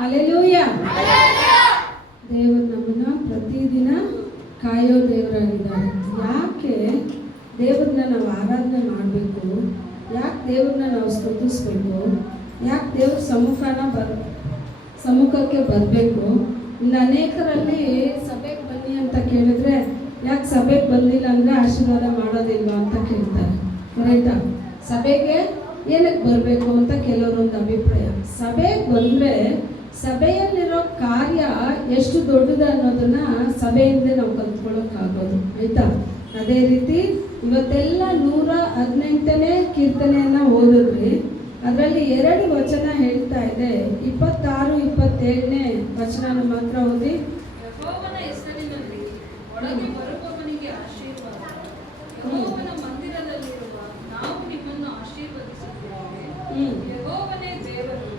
Hallelujah. ದೇವರು ನಮ್ಮನ್ನ ಪ್ರತಿದಿನ ಕಾಯೋ ದೇವರಾಗಿದ್ದಾರೆ. ಯಾಕೆ ದೇವ್ರನ್ನ ನಾವು ಆರಾಧನೆ ಮಾಡಬೇಕು? ಯಾಕೆ ದೇವ್ರನ್ನ ನಾವು ಸ್ತುತಿಸ್ಬೇಕು? ಯಾಕೆ ದೇವ್ರ ಸಮ್ಮುಖಕ್ಕೆ ಬರಬೇಕು? ಇನ್ನು ಅನೇಕರಲ್ಲಿ ಸಭೆಗೆ ಬನ್ನಿ ಅಂತ ಕೇಳಿದ್ರೆ ಯಾಕೆ ಸಭೆಗೆ ಬಂದಿಲ್ಲ ಅಂದರೆ ಆಶೀರ್ವಾದ ಮಾಡೋದಿಲ್ವಾ ಅಂತ ಕೇಳ್ತಾರೆ. ಕರೆಕ್ಟಾ? ಸಭೆಗೆ ಏನಕ್ಕೆ ಬರಬೇಕು ಅಂತ ಕೆಲವರೊಂದು ಅಭಿಪ್ರಾಯ. ಸಭೆಗೆ ಬಂದರೆ ಸಭೆಯಲ್ಲಿರೋ ಕಾರ್ಯ ಎಷ್ಟು ದೊಡ್ಡದು ಅನ್ನೋದನ್ನ ಸಭೆಯಿಂದ ನಾವು ಕಲ್ತ್ಕೊಳ್ಳೋಕ್ಕಾಗೋದು. ಆಯಿತಾ? ಅದೇ ರೀತಿ ಇವತ್ತೆಲ್ಲ 118ನೇ ಕೀರ್ತನೆಯನ್ನು ಓದಿದ್ರಿ. ಅದರಲ್ಲಿ 2 ವಚನ ಹೇಳ್ತಾ ಇದೆ. 26, 27ನೇ ವಚನ ಮಾತ್ರ ಓದಿ. ಯೆಹೋವನ ಹೆಸರಿನಲ್ಲಿ ಒಳಗೆ ಬರುವವನಿಗೆ ಆಶೀರ್ವಾದ. ಯೆಹೋವನ ಮಂದಿರದಲ್ಲಿರುವ ನಾವು ನಿಮ್ಮನ್ನು ಆಶೀರ್ವದಿಸುತ್ತೇವೆ. ಯೆಹೋವನೇ ದೇವರು,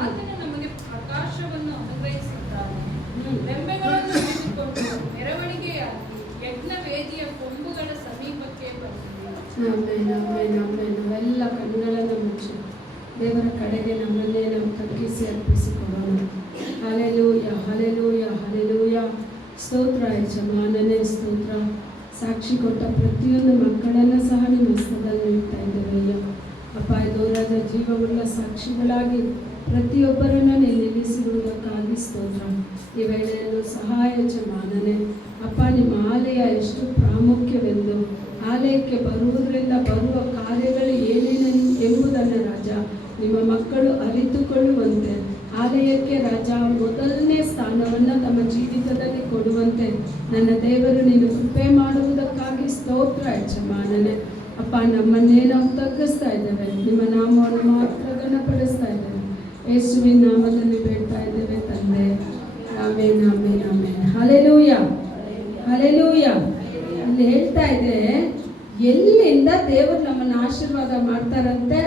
ಆತನು ನಮಗೆ ಪ್ರಕಾಶವನ್ನು ಅನುಗ್ರಹಿಸಿದ್ದಾನೆ. ರೆಂಬೆಗಳನ್ನು ಹಿಡಿದುಕೊಂಡು ಮೆರವಣಿಗೆಯಾಗಿ ಯಜ್ಞ ವೇದಿಯ ಕೊಂಬುಗಳ ಸಮೀಪಕ್ಕೆ ಬಂದಿದೆ. ನಾವೆಲ್ಲ ಕಣ್ಣುಗಳನ್ನು ಮುಚ್ಚಿ ದೇವರ ಕಡೆಗೆ ನಮ್ಮನ್ನೇ ನಾವು ತಗ್ಗಿಸಿ ಅರ್ಪಿಸಿಕೊಳ್ಳೋಣ. Hallelujah, hallelujah, hallelujah. ಸ್ತೋತ್ರ ಯಜಮಾನನೇ, ಸ್ತೋತ್ರ. ಸಾಕ್ಷಿ ಕೊಟ್ಟ ಪ್ರತಿಯೊಂದು ಮಕ್ಕಳನ್ನು ಸಹ ನಿಮ್ಮ ಹಸ್ತದಲ್ಲಿ ಇಡ್ತಾ ಇದ್ದೇವೆ ಅಯ್ಯ. ಅಪ್ಪ, ದೂರದ ಜೀವವುಳ್ಳ ಸಾಕ್ಷಿಗಳಾಗಿ ಪ್ರತಿಯೊಬ್ಬರನ್ನು ನಿಲ್ಲಿಸಿರುವುದಕ್ಕಾಗಿ ಸ್ತೋತ್ರ. ಈ ವೇಳೆಯನ್ನು ಸಹಾಯ ಯಜಮಾನನೇ ಅಪ್ಪ, ನಿಮ್ಮ ಆಲಯ ಎಷ್ಟು ಪ್ರಾಮುಖ್ಯವೆಂದು, ಆಲಯಕ್ಕೆ ಬರುವುದರಿಂದ ಬರುವ ಕಾರ್ಯಗಳು ಏನೇನು ಎಂಬುದನ್ನು ರಾಜ ನಿಮ್ಮ ಮಕ್ಕಳು ಅರಿತುಕೊಳ್ಳುವಂತೆ, ಆಲಯಕ್ಕೆ ರಾಜ ಮೊದಲನೇ ಸ್ಥಾನವನ್ನು ತಮ್ಮ ಜೀವಿತದಲ್ಲಿ ಕೊಡುವಂತೆ ನನ್ನ ದೇವರು ನೀನು ಕೃಪೆ ಮಾಡುವುದಕ್ಕಾಗಿ ಸ್ತೋತ್ರ ಯಜಮಾನನೇ. ಅಪ್ಪ, ನಮ್ಮನ್ನೇ ನಾವು ತಗ್ಗಿಸ್ತಾ ಇದ್ದೇವೆ, ನಿಮ್ಮ ನಾಮವನ್ನು ಮಾತ್ರ ಘನಪಡಿಸ್ತಾ ಇದ್ದೇವೆ. ಯೇಸುವಿನ ನಾಮದಲ್ಲಿ ಬೇಡ್ತಾ ಇದ್ದೇವೆ ತಂದೆ. Amen, amen, amen. Hallelujah, hallelujah. ಅಲ್ಲಿ ಹೇಳ್ತಾ ಇದೆ, ಎಲ್ಲಿಂದ ದೇವರು ನಮ್ಮನ್ನು ಆಶೀರ್ವಾದ ಮಾಡ್ತಾರಂತೆ?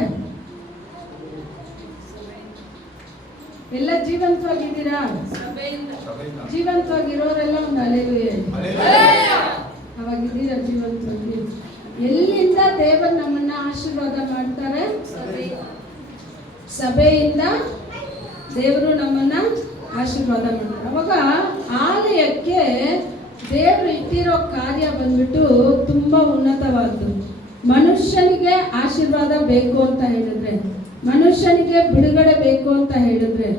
ಎಲ್ಲ ಜೀವಂತವಾಗಿದ್ದೀರಾ? ಜೀವಂತವಾಗಿರೋರೆಲ್ಲ ಒಂದು ಹಲ್ಲೆಲೂಯ ಅವಾಗಿದ್ದೀರಾ? ಜೀವಂತವಾಗಿ. ಎಲ್ಲಿಂದ ದೇವರು ನಮ್ಮನ್ನ ಆಶೀರ್ವಾದ ಮಾಡ್ತಾರೆ? ಸಭೆಯಿಂದ ದೇವರು ನಮ್ಮನ್ನ ಆಶೀರ್ವಾದ ಮಾಡ್ತಾರೆ. ಅವಾಗ ಆಲಯಕ್ಕೆ ದೇವರು ಇಟ್ಟಿರೋ ಕಾರ್ಯ ಬಂದ್ಬಿಟ್ಟು ತುಂಬಾ ಉನ್ನತವಾದ್ದು. ಮನುಷ್ಯನಿಗೆ ಆಶೀರ್ವಾದ ಬೇಕು ಅಂತ ಹೇಳಿದ್ರೆ, ಮನುಷ್ಯನಿಗೆ ಬಿಡುಗಡೆ ಬೇಕು ಅಂತ ಹೇಳಿದ್ರೆ,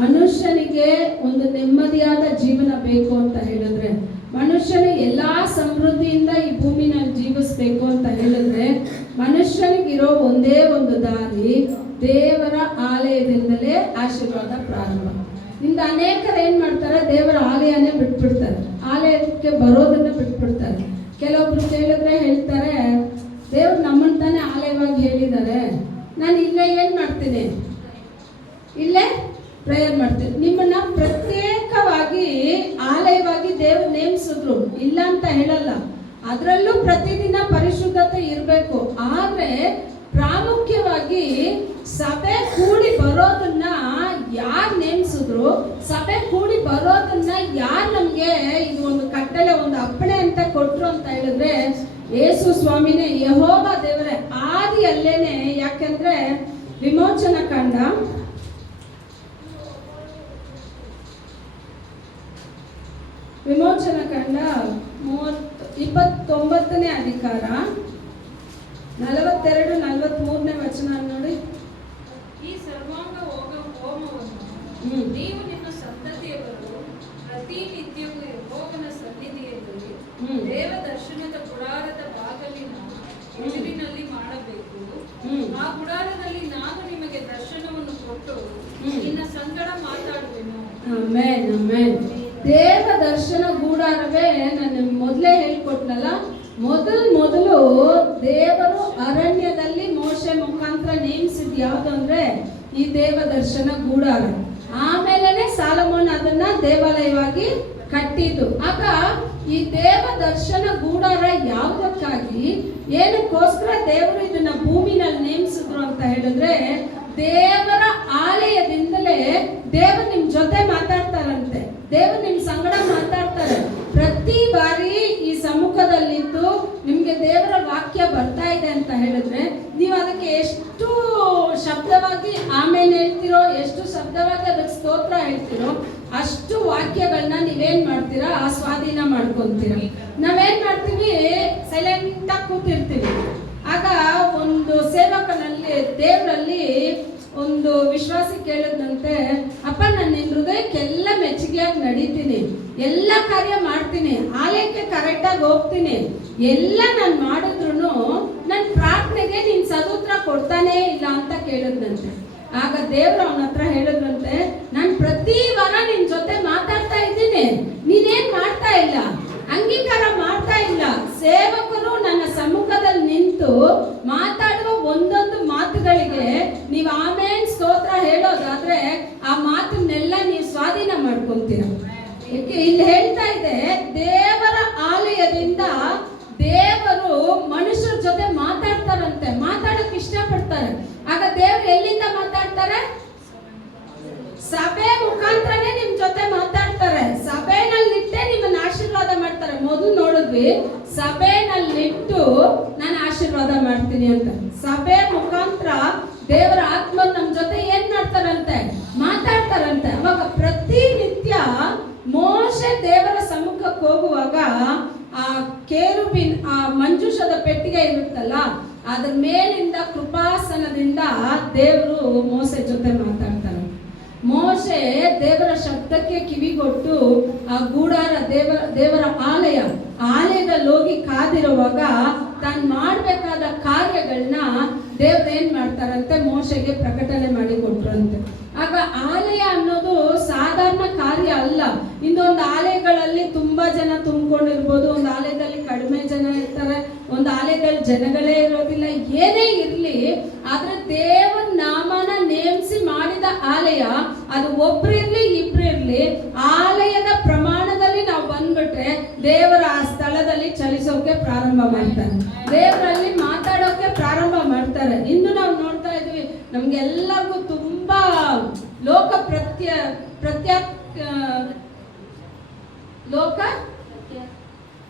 ಮನುಷ್ಯನಿಗೆ ಒಂದು ನೆಮ್ಮದಿಯಾದ ಜೀವನ ಬೇಕು ಅಂತ ಹೇಳಿದ್ರೆ, ಮನುಷ್ಯನು ಎಲ್ಲಾ ಸಮೃದ್ಧಿಯಿಂದ ಈ ಭೂಮಿನಲ್ಲಿ ಜೀವಿಸ್ಬೇಕು ಅಂತ ಹೇಳಿದ್ರೆ, ಮನುಷ್ಯನಿಗಿರೋ ಒಂದೇ ಒಂದು ದಾರಿ ದೇವರ ಆಲಯದಿಂದಲೇ ಆಶೀರ್ವಾದ ಪ್ರಾರಂಭ. ಇಂದ ಅನೇಕರು ಏನ್ ಮಾಡ್ತಾರೆ? ದೇವರ ಆಲಯನೇ ಬಿಟ್ಬಿಡ್ತಾರೆ, ಆಲಯಕ್ಕೆ ಬರೋದನ್ನ ಬಿಟ್ಬಿಡ್ತಾರೆ. ಕೆಲವೊಬ್ರು ಕೇಳಿದ್ರೆ ಹೇಳ್ತಾರೆ, ದೇವ್ರು ನಮ್ಮನ್ನ ತಾನೇ ಆಲಯವಾಗಿ ಹೇಳಿದ್ದಾರೆ, ನಾನು ಇಲ್ಲೇ ಏನ್ ಮಾಡ್ತೀನಿ? ಇಲ್ಲೇ ಪ್ರೇಯರ್ ಮಾಡ್ತೀನಿ. ನಿಮ್ಮನ್ನ ಪ್ರತ್ಯೇಕವಾಗಿ ಆಲಯವಾಗಿ ದೇವ್ರು ನೇಮಿಸಿದ್ರು, ಇಲ್ಲ ಅಂತ ಹೇಳಲ್ಲ. ಅದರಲ್ಲೂ ಪ್ರತಿದಿನ ಪರಿಶುದ್ಧತೆ ಇರಬೇಕು. ಆದ್ರೆ ಪ್ರಾಮುಖ್ಯವಾಗಿ ಸಭೆ ಕೂಡಿ ಬರೋದನ್ನ ಯಾರು ನೇಮಿಸಿದ್ರು, ಸಭೆ ಕೂಡಿ ಬರೋದನ್ನ ಯಾರು ನಮ್ಗೆ ಇದು ಒಂದು ಕಟ್ಟಳೆ, ಒಂದು ಅಪ್ಪಣೆ ಅಂತ ಕೊಟ್ರು ಅಂತ ಹೇಳಿದ್ರೆ ಯೇಸು ಸ್ವಾಮಿನೇ, ಯೆಹೋವ ದೇವರೇ. ಆದಿ ಅಲ್ಲೇನೆ. ಯಾಕೆಂದ್ರೆ ವಿಮೋಚನ ಕಾಂಡ 29ನೇ ಅಧಿಕಾರ 42-43ನೇ ವಚನ ನೋಡಿ. ಈ ಸರ್ವಾಂಗ ಹೋಮವನ್ನು ನೀವು ನಿಮ್ಮ ಸಂತತಿಯವರು ಪ್ರತಿನಿತ್ಯವೂ ಯೆಹೋವನ ಸನ್ನಿಧಿಯಲ್ಲಿ ದೇವ ದರ್ಶನದ ಗುಡಾರದ ಬಾಗಿಲಿನ ಎದುರಿನಲ್ಲಿ ಮಾಡಬೇಕು. ಆ ಗುಡಾರದಲ್ಲಿ ನಾನು ನಿಮಗೆ ದರ್ಶನವನ್ನು ಕೊಟ್ಟು ನಿನ್ನ ಸಂಗಡ ಮಾತಾಡುವೆನು. Amen, amen. ದೇವ ದರ್ಶನ ಗೂಡಾರವೇ ನಾನು ಮೊದಲೇ ಹೇಳ್ಕೊಟ್ನಲ್ಲ. ಮೊದಲು ದೇವರು ಅರಣ್ಯದಲ್ಲಿ ಮೋಶೆ ಮುಖಾಂತರ ನೇಮಿಸಿದ್ ಯಾವ್ದು ಅಂದ್ರೆ ಈ ದೇವ ದರ್ಶನ ಗೂಡಾರ. ಆಮೇಲೆ ಸಾಲಮೋನ್ ಅದನ್ನ ದೇವಾಲಯವಾಗಿ ಕಟ್ಟಿದ್ದು. ಆಗ ಈ ದೇವ ದರ್ಶನ ಗೂಡಾರ ಯಾವುದಕ್ಕಾಗಿ, ಏನಕ್ಕೋಸ್ಕರ ದೇವರು ಇದನ್ನ ಭೂಮಿನಲ್ಲಿ ನೇಮಿಸಿದ್ರು ಅಂತ ಹೇಳಿದ್ರೆ, ದೇವರ ಆಲಯದಿಂದಲೇ ದೇವರು ನಿಮ್ ಜೊತೆ ಮಾತಾಡ್ತಾರಂತೆ, ದೇವರು ನಿಮ್ ಸಂಗಡ ಮಾತಾಡ್ತಾರೆ. ಪ್ರತಿ ಬಾರಿ ಈ ಸಮ್ಮುಖದಲ್ಲಿದ್ದು ನಿಮ್ಗೆ ದೇವರ ವಾಕ್ಯ ಬರ್ತಾ ಇದೆ ಅಂತ ಹೇಳಿದ್ರೆ ನೀವು ಅದಕ್ಕೆ ಎಷ್ಟು ಶಬ್ದವಾಗಿ ಆಮೇಲೆ ಹೇಳ್ತಿರೋ, ಎಷ್ಟು ಶಬ್ದವಾಗಿ ಅದಕ್ಕೆ ಸ್ತೋತ್ರ ಹೇಳ್ತಿರೋ ಅಷ್ಟು ವಾಕ್ಯಗಳನ್ನ ನೀವೇನ್ ಮಾಡ್ತೀರಾ ಸ್ವಾಧೀನ ಮಾಡ್ಕೊಂತೀರ. ನಾವೇನ್ ಮಾಡ್ತೀವಿ, ಸೈಲೆಂಟ್ ಆಗಿ ಕೂತಿರ್ತೀವಿ. ಆಗ ಒಂದು ಸೇವಕನಲ್ಲಿ ದೇವರಲ್ಲಿ ಒಂದು ವಿಶ್ವಾಸಿ ಕೇಳಿದಂತೆ, ಅಪ್ಪ ನಾನು ನಿನ್ನ ಹೃದಯಕ್ಕೆಲ್ಲ ಮೆಚ್ಚುಗೆಯಾಗಿ ನಡೀತೀನಿ, ಎಲ್ಲ ಕಾರ್ಯ ಮಾಡ್ತೀನಿ, ಆಲಯಕ್ಕೆ ಕರೆಕ್ಟಾಗಿ ಹೋಗ್ತೀನಿ, ಎಲ್ಲ ನಾನು ಮಾಡಿದ್ರು ನನ್ನ ಪ್ರಾರ್ಥನೆಗೆ ನೀನು ಸದುತ್ತರ ಕೊಡ್ತಾನೇ ಇಲ್ಲ ಅಂತ ಕೇಳಿದ್ನಂತೆ. ಆಗ ದೇವ್ರು ಅವನ ಹತ್ರ ಹೇಳಿದ್ರಂತೆ, ನಾನು ಪ್ರತಿ ವಾರ ನಿನ್ ಜೊತೆ ಮಾತಾಡ್ತಾ ಇದ್ದೀನಿ, ನೀನೇನ್ ಮಾಡ್ತಾ ಇಲ್ಲ, ಅಂಗೀಕಾರ ಮಾಡ್ತಾ ಇಲ್ಲ. ಸೇವಕರು ನನ್ನ ಸಮ್ಮುಖದಲ್ಲಿ ನಿಂತು ಮಾತಾಡುವ ಒಂದೊಂದು ಮಾತುಗಳಿಗೆ ನೀವು ಆಮೇಲೆ ಸ್ತೋತ್ರ ಹೇಳೋದಾದ್ರೆ ಆ ಮಾತನ್ನೆಲ್ಲ ನೀವು ಸ್ವಾಧೀನ ಮಾಡ್ಕೊಂತೀರ. ಇಲ್ಲಿ ಹೇಳ್ತಾ ಇದೆ, ದೇವರ ಆಲಯದಿಂದ ದೇವರು ಮನುಷ್ಯರ ಜೊತೆ ಮಾತಾಡ್ತಾರಂತೆ, ಮಾತಾಡಕ್ ಇಷ್ಟಪಡ್ತಾರೆ. ಆಗ ದೇವರು ಎಲ್ಲಿಂದ ಮಾತಾಡ್ತಾರೆ? ಸಭೆ ಮುಖಾಂತರನೇ ನಿಮ್ ಜೊತೆ ಮಾತಾಡ್ತಾರೆ. ಸಭೆನಲ್ಲಿಟ್ಟೆ ನಿಮ್ಮನ್ನ ಆಶೀರ್ವಾದ ಮಾಡ್ತಾರೆ. ಮೊದಲು ನೋಡಿದ್ವಿ, ಸಭೆನಲ್ಲಿಟ್ಟು ನಾನು ಆಶೀರ್ವಾದ ಮಾಡ್ತೀನಿ ಅಂತ. ಸಭೆ ಮುಖಾಂತರ ದೇವರ ಆತ್ಮ ನಮ್ ಜೊತೆ ಏನ್ ಮಾಡ್ತಾರಂತೆ? ಮಾತಾಡ್ತಾರಂತೆ. ಅವಾಗ ಪ್ರತಿನಿತ್ಯ ಮೋಶೆ ದೇವರ ಸಮ್ಮುಖಕ್ಕೆ ಹೋಗುವಾಗ ಆ ಕೇರುಬಿನ್, ಆ ಮಂಜೂಷದ ಪೆಟ್ಟಿಗೆ ಇರುತ್ತಲ್ಲ, ಅದ್ರ ಮೇಲಿಂದ ಕೃಪಾಸನದಿಂದ ದೇವರು ಮೋಸೆ ಜೊತೆ ಮಾತಾಡ್ತಾರೆ. ಮೋಶೆ ದೇವರ ಶಬ್ದಕ್ಕೆ ಕಿವಿಗೊಟ್ಟು ಆ ಗೂಡಾರ ದೇವರ ಆಲಯದಲ್ಲಿ ಹೋಗಿ ಕಾದಿರುವಾಗ ತಾನು ಮಾಡಬೇಕಾದ ಕಾರ್ಯಗಳನ್ನ ದೇವ್ರು ಏನ್ ಮಾಡ್ತಾರಂತೆ? ಮೋಶೆಗೆ ಪ್ರಕಟಣೆ ಮಾಡಿ ಕೊಟ್ರಂತೆ. ಆಗ ಆಲಯ ಅನ್ನೋದು ಸಾಧಾರಣ ಕಾರ್ಯ ಅಲ್ಲ. ಇನ್ನೊಂದು ಆಲಯಗಳಲ್ಲಿ ತುಂಬಾ ಜನ ತುಂಬಿಕೊಂಡಿರ್ಬೋದು, ಒಂದು ಆಲಯದಲ್ಲಿ ಕಡಿಮೆ ಜನ ಇರ್ತಾರೆ, ಒಂದು ಆಲಯದಲ್ಲಿ ಜನಗಳೇ ಇರೋದಿಲ್ಲ. ಏನೇ ಇರ್ಲಿ, ಆದ್ರೆ ದೇವರ ನಾಮನ ನೇಮಿಸಿ ಮಾಡಿದ ಆಲಯ, ಅದು ಒಬ್ರಿರ್ಲಿ ಇಬ್ರಿರ್ಲಿ, ಆಲಯದ ಪ್ರಮಾಣದಲ್ಲಿ ನಾವು ಬಂದ್ಬಿಟ್ರೆ ದೇವರ ಆ ಸ್ಥಳದಲ್ಲಿ ಚಲಿಸೋಕೆ ಪ್ರಾರಂಭ ಮಾಡ್ತಾರೆ, ದೇವರಲ್ಲಿ ಮಾತಾಡೋಕೆ ಪ್ರಾರಂಭ ಮಾಡ್ತಾರೆ. ಇನ್ನು ನಾವು ನೋಡ್ತಾ ಇದ್ವಿ, ನಮ್ಗೆಲ್ಲರಿಗೂ ತುಂಬಾ ಲೋಕ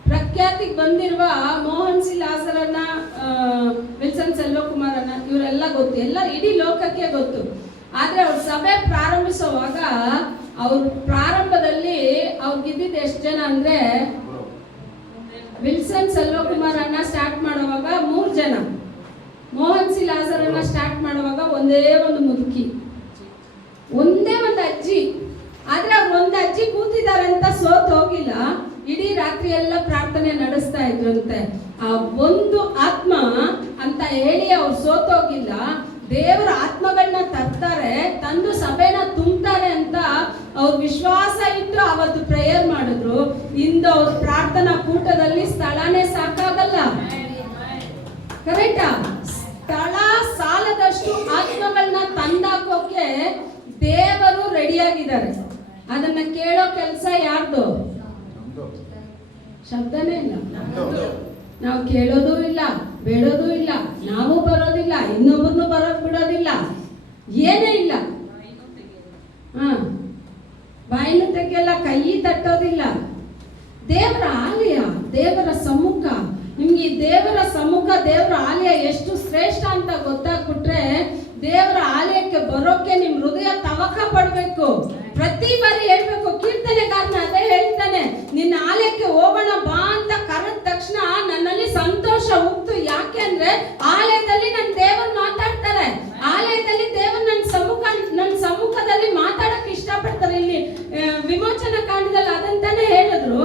ಪ್ರಖ್ಯಾತಿಗೆ ಬಂದಿರುವ ಮೋಹನ್ ಸಿ ಲಾಸರನ್ನ, ವಿಲ್ಸನ್ ಸೆಲ್ವಕುಮಾರನ್ನ, ಇವರೆಲ್ಲ ಗೊತ್ತು, ಎಲ್ಲ ಇಡೀ ಲೋಕಕ್ಕೆ ಗೊತ್ತು. ಆದ್ರೆ ಅವ್ರ ಸಭೆ ಪ್ರಾರಂಭಿಸುವಾಗ ಅವ್ರ ಪ್ರಾರಂಭದಲ್ಲಿ ಅವ್ರಿಗಿದ್ದಿದ್ದು ಎಷ್ಟು ಜನ ಅಂದ್ರೆ, ವಿಲ್ಸನ್ ಸೆಲ್ವಕುಮಾರನ್ನ ಸ್ಟಾರ್ಟ್ ಮಾಡುವಾಗ 3 ಜನ, ಮೋಹನ್ ಸಿ ಲಾಸರನ್ನ ಸ್ಟಾರ್ಟ್ ಮಾಡುವಾಗ ಒಂದೇ ಒಂದು ಮುದುಕಿ, ಒಂದೇ ಒಂದು ಅಜ್ಜಿ. ಆದ್ರೆ ಅವ್ರು ಒಂದು ಅಜ್ಜಿ ಕೂತಿದ್ದಾರೆ ಅಂತ ಸೋತ್ ಹೋಗಿಲ್ಲ, ಇಡೀ ರಾತ್ರಿ ಎಲ್ಲ ಪ್ರಾರ್ಥನೆ ನಡೆಸ್ತಾ ಇದ್ರಂತೆ. ಆ ಒಂದು ಆತ್ಮ ಅಂತ ಹೇಳಿ ಅವ್ರು ಸೋತೋಗಿಲ್ಲ, ದೇವರ ಆತ್ಮಗಳನ್ನ ತರ್ತಾರೆ, ತಂದು ಸಭೆನ ತುಂಬ್ತಾರೆ ಅಂತ ಅವ್ರ ವಿಶ್ವಾಸ ಇಟ್ಟು ಅವತ್ತು ಪ್ರೇಯರ್ ಮಾಡಿದ್ರು. ಇಂದು ಅವ್ರ ಪ್ರಾರ್ಥನಾ ಕೂಟದಲ್ಲಿ ಸ್ಥಳನೇ ಸಾಕಾಗಲ್ಲ, ಕರೆಕ್ಟಾ? ಸ್ಥಳ ಸಾಲದಷ್ಟು ಆತ್ಮಗಳನ್ನ ತಂದಾಕೋಕೆ ದೇವರು ರೆಡಿಯಾಗಿದ್ದಾರೆ. ಅದನ್ನ ಕೇಳೋ ಕೆಲಸ ಯಾರ್ದು? ಶಬ್ದನೇ ಇಲ್ಲ. ನಾವು ಕೇಳೋದು ಇಲ್ಲ, ಬೇಡೋದು ಇಲ್ಲ, ನಾವು ಬರೋದಿಲ್ಲ, ಇನ್ನೊಬ್ಬರನ್ನು ಬರೋಕ್ ಬಿಡೋದಿಲ್ಲ, ಏನೇ ಇಲ್ಲ. ಬಾಯಿನೂ ತೆಗೆಯಲ್ಲ, ಕೈ ತಟ್ಟೋದಿಲ್ಲ. ದೇವರ ಆಲಯ, ದೇವರ ಸಮ್ಮುಖ. ನಿಮ್ಗೆ ಈ ದೇವರ ಸಮ್ಮುಖ, ದೇವರ ಆಲಯ ಎಷ್ಟು ಶ್ರೇಷ್ಠ ಅಂತ ಗೊತ್ತಾಗ್ಬಿಟ್ರೆ ದೇವರ ಆಲಯಕ್ಕೆ ಬರೋಕೆ ನಿಮ್ ಹೃದಯ ತವಕ ಪಡ್ಬೇಕು. ಪ್ರತಿ ಬಾರಿ ಹೇಳ್ಬೇಕು. ಕೀರ್ತನೆಗಾರನ ಅದೇ ಹೇಳ್ತಾನೆ, ನಿನ್ನ ಆಲಯಕ್ಕೆ ಹೋಗೋಣ ಬಾ ಅಂತ ಕರೆದ ತಕ್ಷಣ ನನ್ನಲ್ಲಿ ಸಂತೋಷ ಉಕ್ತು. ಯಾಕೆ ಅಂದ್ರೆ ಆಲಯದಲ್ಲಿ ನನ್ನ ದೇವರು ಮಾತಾಡ್ತಾರೆ, ಆಲಯದಲ್ಲಿ ದೇವರು ನನ್ನ ಸಮ್ಮುಖದಲ್ಲಿ ಮಾತಾಡಕ್ ಇಷ್ಟಪಡ್ತಾರೆ. ಇಲ್ಲಿ ವಿಮೋಚನಾ ಕಾಂಡದಲ್ಲಿ ಅದಂತಾನೆ ಹೇಳಿದ್ರು,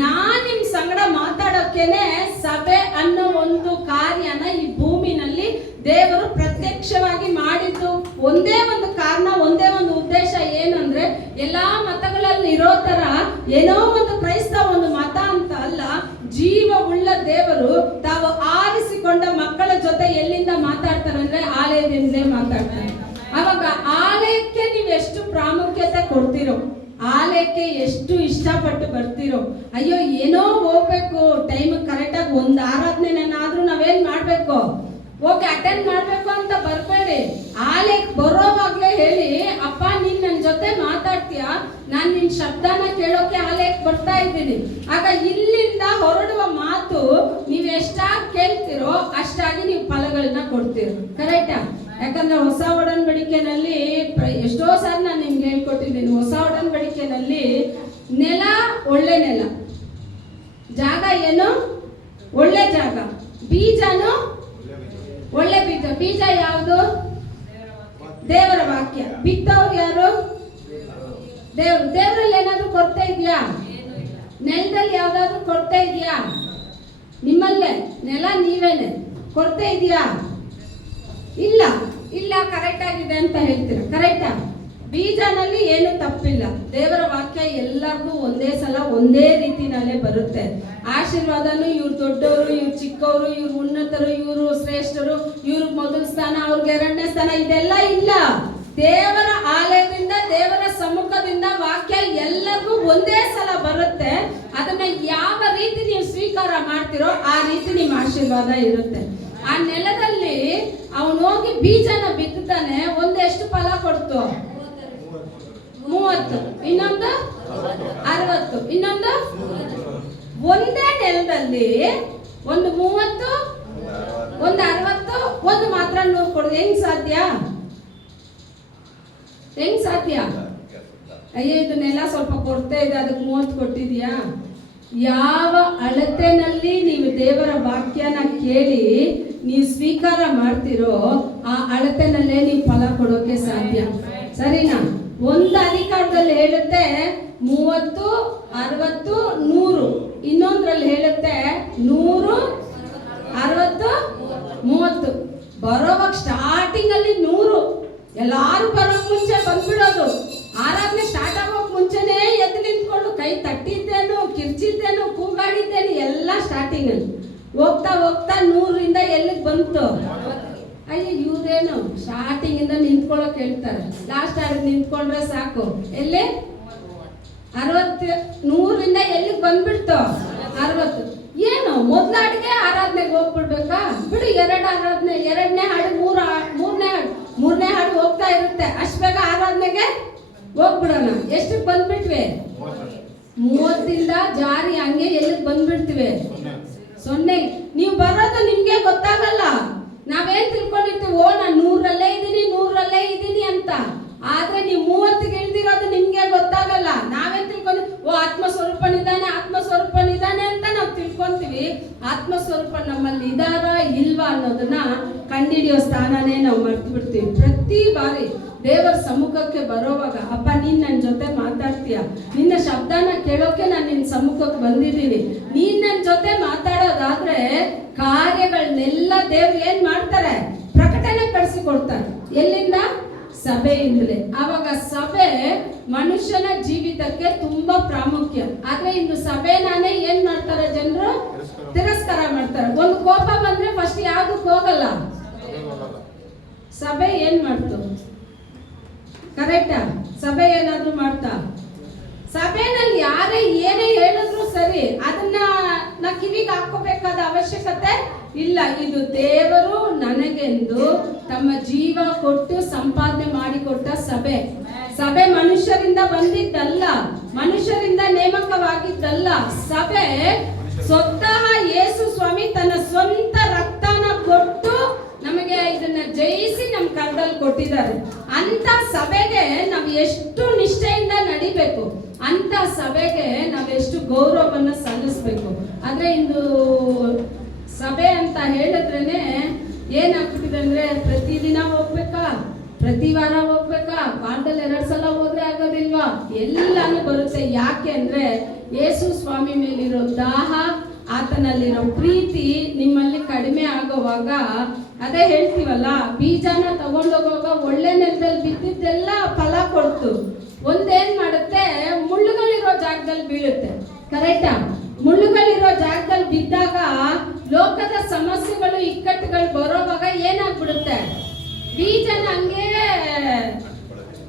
ನಾನ್ ನಿಮ್ ಸಂಗಡ ಮಾತಾಡೋಕೆನೆ ಸಭೆ ಅನ್ನೋ ಒಂದು ಕಾರ್ಯನ ಈ ಭೂಮಿನಲ್ಲಿ ದೇವರು ಪ್ರತ್ಯಕ್ಷವಾಗಿ ಮಾಡಿದ್ದು. ಒಂದೇ ಒಂದು ಕಾರಣ, ಒಂದೇ ಒಂದು ಉದ್ದೇಶ ಏನಂದ್ರೆ, ಎಲ್ಲಾ ಮತಗಳಲ್ಲಿ ಇರೋ ತರ ಏನೋ ಒಂದು ಕ್ರೈಸ್ತ ಒಂದು ಮತ ಅಂತ ಅಲ್ಲ, ಜೀವವುಳ್ಳ ದೇವರು ತಾವು ಆರಿಸಿಕೊಂಡ ಮಕ್ಕಳ ಜೊತೆ ಎಲ್ಲಿಂದ ಮಾತಾಡ್ತಾರೆ ಅಂದ್ರೆ ಆಲಯದಿಂದಲೇ ಮಾತಾಡ್ತಾರೆ. ಅವಾಗ ಆಲಯಕ್ಕೆ ನೀವು ಎಷ್ಟು ಪ್ರಾಮುಖ್ಯತೆ ಕೊಡ್ತಿರೋ, ಆಲಯಕ್ಕೆ ಎಷ್ಟು ಇಷ್ಟಪಟ್ಟು ಬರ್ತಿರೋ, ಅಯ್ಯೋ ಏನೋ ಹೋಗ್ಬೇಕು ಟೈಮ್ ಕರೆಕ್ಟಾಗಿ ಒಂದು ಆರಾಧನೆನಾದ್ರೂ ನಾವೇನ್ ಮಾಡ್ಬೇಕು, ಹೋಗಿ ಅಟೆಂಡ್ ಮಾಡ್ಬೇಕು ಅಂತ ಬರ್ಬೇಡಿ. ಆಲಯಕ್ಕೆ ಬರೋವಾಗ್ಲೇ ಹೇಳಿ, ಅಪ್ಪ ನೀನ್ ನನ್ನ ಜೊತೆ ಮಾತಾಡ್ತೀಯಾ, ನಾನ್ ನಿನ್ ಶಬ್ದನ ಕೇಳೋಕೆ ಆಲಯಕ್ಕೆ ಬರ್ತಾ ಇದ್ದೀನಿ. ಆಗ ಇಲ್ಲಿಂದ ಹೊರಡುವ ಮಾತು ನೀವ್ ಎಷ್ಟಾಗಿ ಕೇಳ್ತಿರೋ ಅಷ್ಟಾಗಿ ನೀವು ಫಲಗಳನ್ನ ಕೊಡ್ತೀರಿ. ಕರೆಕ್ಟಾ? ಯಾಕಂದ್ರೆ ಹೊಸ ಒಡಂಬಡಿಕೆನಲ್ಲಿ ಎಷ್ಟೋ ಸಾರಿ ನಾನು ನಿಮ್ಗೆ ಹೇಳ್ಕೊಟ್ಟಿದ್ದೀನಿ. ಹೊಸ ಒಡಂಬಡಿಕೆನಲ್ಲಿ ನೆಲ ಒಳ್ಳೆ ನೆಲ, ಜಾಗ ಏನು ಒಳ್ಳೆ ಜಾಗ, ಬೀಜನು ಒಳ್ಳೆ ಬೀಜ. ಬೀಜ ಯಾವುದು? ದೇವರ ವಾಕ್ಯ. ಬಿತ್ತವ್ರು ಯಾರು? ದೇವ್ರು. ದೇವರಲ್ಲಿ ಏನಾದ್ರೂ ಕೊರತೆ ಇದೆಯಾ? ನೆಲದಲ್ಲಿ ಯಾವ್ದಾದ್ರು ಕೊರತೆ ಇದೆಯಾ? ನಿಮ್ಮಲ್ಲೇ ನೆಲ ನೀವೇನೆ, ಕೊರತೆ ಇದೆಯಾ? ಇಲ್ಲ ಇಲ್ಲ, ಕರೆಕ್ಟ್ ಆಗಿದೆ ಅಂತ ಹೇಳ್ತೀರಾ. ಕರೆಕ್ಟಾ? ಬೀಜನಲ್ಲಿ ಏನು ತಪ್ಪಿಲ್ಲ. ದೇವರ ವಾಕ್ಯ ಎಲ್ಲರಿಗೂ ಒಂದೇ ಸಲ ಒಂದೇ ರೀತಿನಲ್ಲೇ ಬರುತ್ತೆ. ಆಶೀರ್ವಾದನು ಇವ್ರು ದೊಡ್ಡವರು, ಇವ್ರು ಚಿಕ್ಕವರು, ಇವ್ರು ಉನ್ನತರು, ಇವರು ಶ್ರೇಷ್ಠರು, ಇವ್ರಿಗೆ ಮೊದಲ ಸ್ಥಾನ, ಅವ್ರಿಗೆ ಎರಡನೇ ಸ್ಥಾನ, ಇದೆಲ್ಲ ಇಲ್ಲ. ದೇವರ ಆಲಯದಿಂದ, ದೇವರ ಸಮ್ಮುಖದಿಂದ ವಾಕ್ಯ ಎಲ್ಲರಿಗೂ ಒಂದೇ ಸಲ ಬರುತ್ತೆ. ಅದನ್ನ ಯಾವ ರೀತಿ ನೀವು ಸ್ವೀಕಾರ ಮಾಡ್ತಿರೋ ಆ ರೀತಿ ನಿಮ್ಮ ಆಶೀರ್ವಾದ ಇರುತ್ತೆ. ಆ ನೆಲದಲ್ಲಿ ಅವನು ಹೋಗಿ ಬೀಜನ ಬಿತ್ತಾನೆ. ಒಂದೆಷ್ಟು ಫಲ ಕೊಡ್ತು? 30, ಇನ್ನೊಂದು 60, ಇನ್ನೊಂದು ಒಂದೇ ನೆಲದಲ್ಲಿ ಒಂದು 30, ಒಂದು 60, ಒಂದು ಮಾತ್ರ 100 ಕೊಡುದು. ಹೆಂಗ್ ಸಾಧ್ಯ? ಹೆಂಗ್ ಸಾಧ್ಯ? ಅಯ್ಯೋ, ಇದು ನೆಲ ಸ್ವಲ್ಪ ಕೊರತೆ ಇದೆ, ಅದಕ್ಕೆ 30 ಕೊಟ್ಟಿದ್ಯಾ? ಯಾವ ಅಳತೆನಲ್ಲಿ ನೀವು ದೇವರ ವಾಕ್ಯನ ಕೇಳಿ ನೀವು ಸ್ವೀಕಾರ ಮಾಡ್ತಿರೋ ಆ ಅಳತೆನಲ್ಲೇ ನೀವು ಫಲ ಕೊಡೋಕೆ ಸಾಧ್ಯ. ಸರಿನಾ? ಒಂದು ಅಧಿಕಾರದಲ್ಲಿ ಹೇಳುತ್ತೆ 30, 60, 100. ಇನ್ನೊಂದ್ರಲ್ಲಿ ಹೇಳುತ್ತೆ 100, 60, 30. ಬರೋವಾಗ ಸ್ಟಾರ್ಟಿಂಗ್ ಅಲ್ಲಿ 100. ಎಲ್ಲಾರು ಬರೋಕ್ ಮುಂಚೆ ಬಂದ್ಬಿಡೋದು. ಆರಾಧನೆ ಸ್ಟಾರ್ಟ್ ಆಗೋಕ್ ಮುಂಚೆನೆ ಎದ್ದು ನಿಂತ್ಕೊಂಡು ಕೈ ತಟ್ಟಿದ್ದೇನು, ಕಿರ್ಚಿದ್ದೇನು, ಕೂಗಾಡಿದ್ದೇನು, ಎಲ್ಲ ಸ್ಟಾರ್ಟಿಂಗ್ ಅಲ್ಲಿ. ಹೋಗ್ತಾ ಹೋಗ್ತಾ 100ರಿಂದ ಎಲ್ಲಿಗೆ ಬಂತು? ಅಯ್ಯ, ಇವ್ರೇನು ಸ್ಟಾರ್ಟಿಂಗ್ ಇಂದ ನಿಂತ್ಕೊಳ್ಳೋಕೆ ಹೇಳ್ತಾರೆ. ಲಾಸ್ಟ್ ಆಡಿಗೆ ನಿಂತ್ಕೊಂಡ್ರೆ ಸಾಕು. ಎಲ್ಲಿ 60, 100ರಿಂದ ಎಲ್ಲಿಗೆ ಬಂದ್ಬಿಡ್ತು? 60. ಏನು ಮೊದಲ ಹಾಡಿಗೆ ಆರಾಧನೆಗೆ ಹೋಗ್ಬಿಡ್ಬೇಕಾ? ಬಿಡು, 2 ಆರಾಧನೆ, 2ನೇ ಹಾಡು, 3ನೇ ಹಾಡು ಹೋಗ್ತಾ ಇರುತ್ತೆ. ಅಷ್ಟು ಬೇಗ ಆರಾಧನೆಗೆ ಹೋಗ್ಬಿಡೋಣ. ಎಷ್ಟಕ್ಕೆ ಬಂದ್ಬಿಟ್ವಿ? 30ರಿಂದ ಜಾರಿ ಹಂಗೆ ಎಲ್ಲಿಗೆ ಬಂದ್ಬಿಡ್ತೀವಿ? 0. ನೀವು ಬರೋದು ನಿಮ್ಗೆ ಗೊತ್ತಾಗಲ್ಲ. ನಾವೇನ್ ತಿಳ್ಕೊಂಡಿರ್ತೀವಿ, ಓ ನಾನು 100ರಲ್ಲೇ ಇದ್ದೀನಿ ಅಂತ. ಆದ್ರೆ ನೀವು 30ಗೆ ಇಳ್ದಿರೋದು ನಿಮ್ಗೆ ಗೊತ್ತಾಗಲ್ಲ. ನಾವೇನ್ ತಿಳ್ಕೊಂಡು, ಓ ಆತ್ಮಸ್ವರೂಪನಿದ್ದಾನೆ ಅಂತ ನಾವು ತಿಳ್ಕೊಂತೀವಿ. ಆತ್ಮಸ್ವರೂಪ ನಮ್ಮಲ್ಲಿ ಇದಾರ ಇಲ್ವಾ ಅನ್ನೋದನ್ನ ಕಂಡಿಡಿಯೋ ಸ್ಥಾನನೇ ನಾವು ಮರ್ತು ಬಿಡ್ತೀವಿ. ಪ್ರತಿ ಬಾರಿ ದೇವರ ಸಮ್ಮುಖಕ್ಕೆ ಬರೋವಾಗ, ಅಪ್ಪ ನೀನ್ ನನ್ನ ಜೊತೆ ಮಾತಾಡ್ತೀಯ, ನಿನ್ನ ಶಬ್ದನ ಕೇಳೋಕೆ ನಾನು ನಿನ್ನ ಸಮ್ಮುಖಕ್ಕೆ ಬಂದಿದ್ದೀನಿ, ನೀನ್ ನನ್ನ ಜೊತೆ ಮಾತಾಡೋದಾದ್ರೆ ಕಾರ್ಯಗಳನ್ನೆಲ್ಲ ದೇವ್ರು ಏನ್ ಮಾಡ್ತಾರೆ? ಪ್ರಕಟಣೆ ಪಡಿಸಿಕೊಡ್ತಾರೆ. ಎಲ್ಲಿಂದ? ಸಭೆಯಿಂದಲೇ. ಆವಾಗ ಸಭೆ ಮನುಷ್ಯನ ಜೀವಿತಕ್ಕೆ ತುಂಬಾ ಪ್ರಾಮುಖ್ಯ. ಆದ್ರೆ ಇನ್ನು ಸಭೆ ನಾನೇ ಏನ್ ಮಾಡ್ತಾರೆ? ಜನರು ತಿರಸ್ಕಾರ ಮಾಡ್ತಾರೆ. ಒಂದು ಕೋಪ ಬಂದ್ರೆ ಫಸ್ಟ್ ಯಾವ್ದಕ್ಕೆ ಹೋಗಲ್ಲ. ಸಭೆ ಏನ್ ಮಾಡ್ತು? ಕರೆಕ್ಟಾ? ಸಭೆ ಏನಾದ್ರು ಮಾಡ್ತಾ? ಸಭೆನಲ್ಲಿ ಯಾರೇ ಏನೇ ಹೇಳಿದ್ರು ಸರಿ, ಅದನ್ನ ನಾ ಕಿವಿಗೆ ಹಾಕೋಬೇಕಾದ ಅವಶ್ಯಕತೆ ಇಲ್ಲ. ಇದು ದೇವರು ನನಗೆಂದು ತಮ್ಮ ಜೀವ ಕೊಟ್ಟು ಸಂಪಾದನೆ ಮಾಡಿಕೊಟ್ಟ ಸಭೆ. ಸಭೆ ಮನುಷ್ಯರಿಂದ ಬಂದಿದ್ದಲ್ಲ, ಮನುಷ್ಯರಿಂದ ನೇಮಕವಾಗಿದ್ದಲ್ಲ. ಸಭೆ ಸ್ವತಃ ಯೇಸು ಸ್ವಾಮಿ ತನ್ನ ಸ್ವಂತ ರಕ್ತನ ಕೊಟ್ಟು ನಮಗೆ ಇದನ್ನ ಜಯಿಸಿ ನಮ್ಮ ಕರದಲ್ಲಿ ಕೊಟ್ಟಿದ್ದಾರೆ. ಅಂತ ಸಭೆಗೆ ನಾವು ಎಷ್ಟು ನಿಷ್ಠೆಯಿಂದ ನಡಿಬೇಕು, ಅಂತ ಸಭೆಗೆ ನಾವೆಷ್ಟು ಗೌರವವನ್ನು ಸಲ್ಲಿಸ್ಬೇಕು. ಆದ್ರೆ ಇಂದು ಸಭೆ ಅಂತ ಹೇಳಿದ್ರೇನೆ ಏನಾಗ್ಬಿಟ್ಟಿದೆ ಅಂದ್ರೆ, ಪ್ರತಿದಿನ ಹೋಗ್ಬೇಕಾ, ಪ್ರತಿ ವಾರ ಹೋಗ್ಬೇಕಾ, ವಾರದಲ್ಲಿ 2 ಸಲ ಹೋದ್ರೆ ಆಗೋದಿಲ್ವಾ? ಎಲ್ಲಾನು ಬರುತ್ತೆ. ಯಾಕೆ ಅಂದ್ರೆ ಯೇಸು ಸ್ವಾಮಿ ಮೇಲಿರೋ ದಾಹ, ಆತನಲ್ಲಿರೋ ಪ್ರೀತಿ ನಿಮ್ಮಲ್ಲಿ ಕಡಿಮೆ ಆಗೋವಾಗ, ಅದೇ ಹೇಳ್ತೀವಲ್ಲ, ಬೀಜನ ತಗೊಂಡೋಗುವಾಗ ಒಳ್ಳೆ ನೆಲದಲ್ಲಿ ಬಿದ್ದಿದ್ದೆಲ್ಲ ಫಲ ಕೊಡ್ತು. ಒಂದೇನ್ ಮಾಡುತ್ತೆ? ಮುಳ್ಳುಗಳಿರೋ ಜಾಗದಲ್ಲಿ ಬೀಳುತ್ತೆ. ಕರೆಕ್ಟಾ? ಮುಳ್ಳುಗಳಿರೋ ಜಾಗದಲ್ಲಿ ಬಿದ್ದಾಗ ಲೋಕದ ಸಮಸ್ಯೆಗಳು, ಇಕ್ಕಟ್ಟುಗಳು ಬರೋವಾಗ ಏನಾಗ್ಬಿಡುತ್ತೆ? ಬೀಜನ ಹಂಗೆ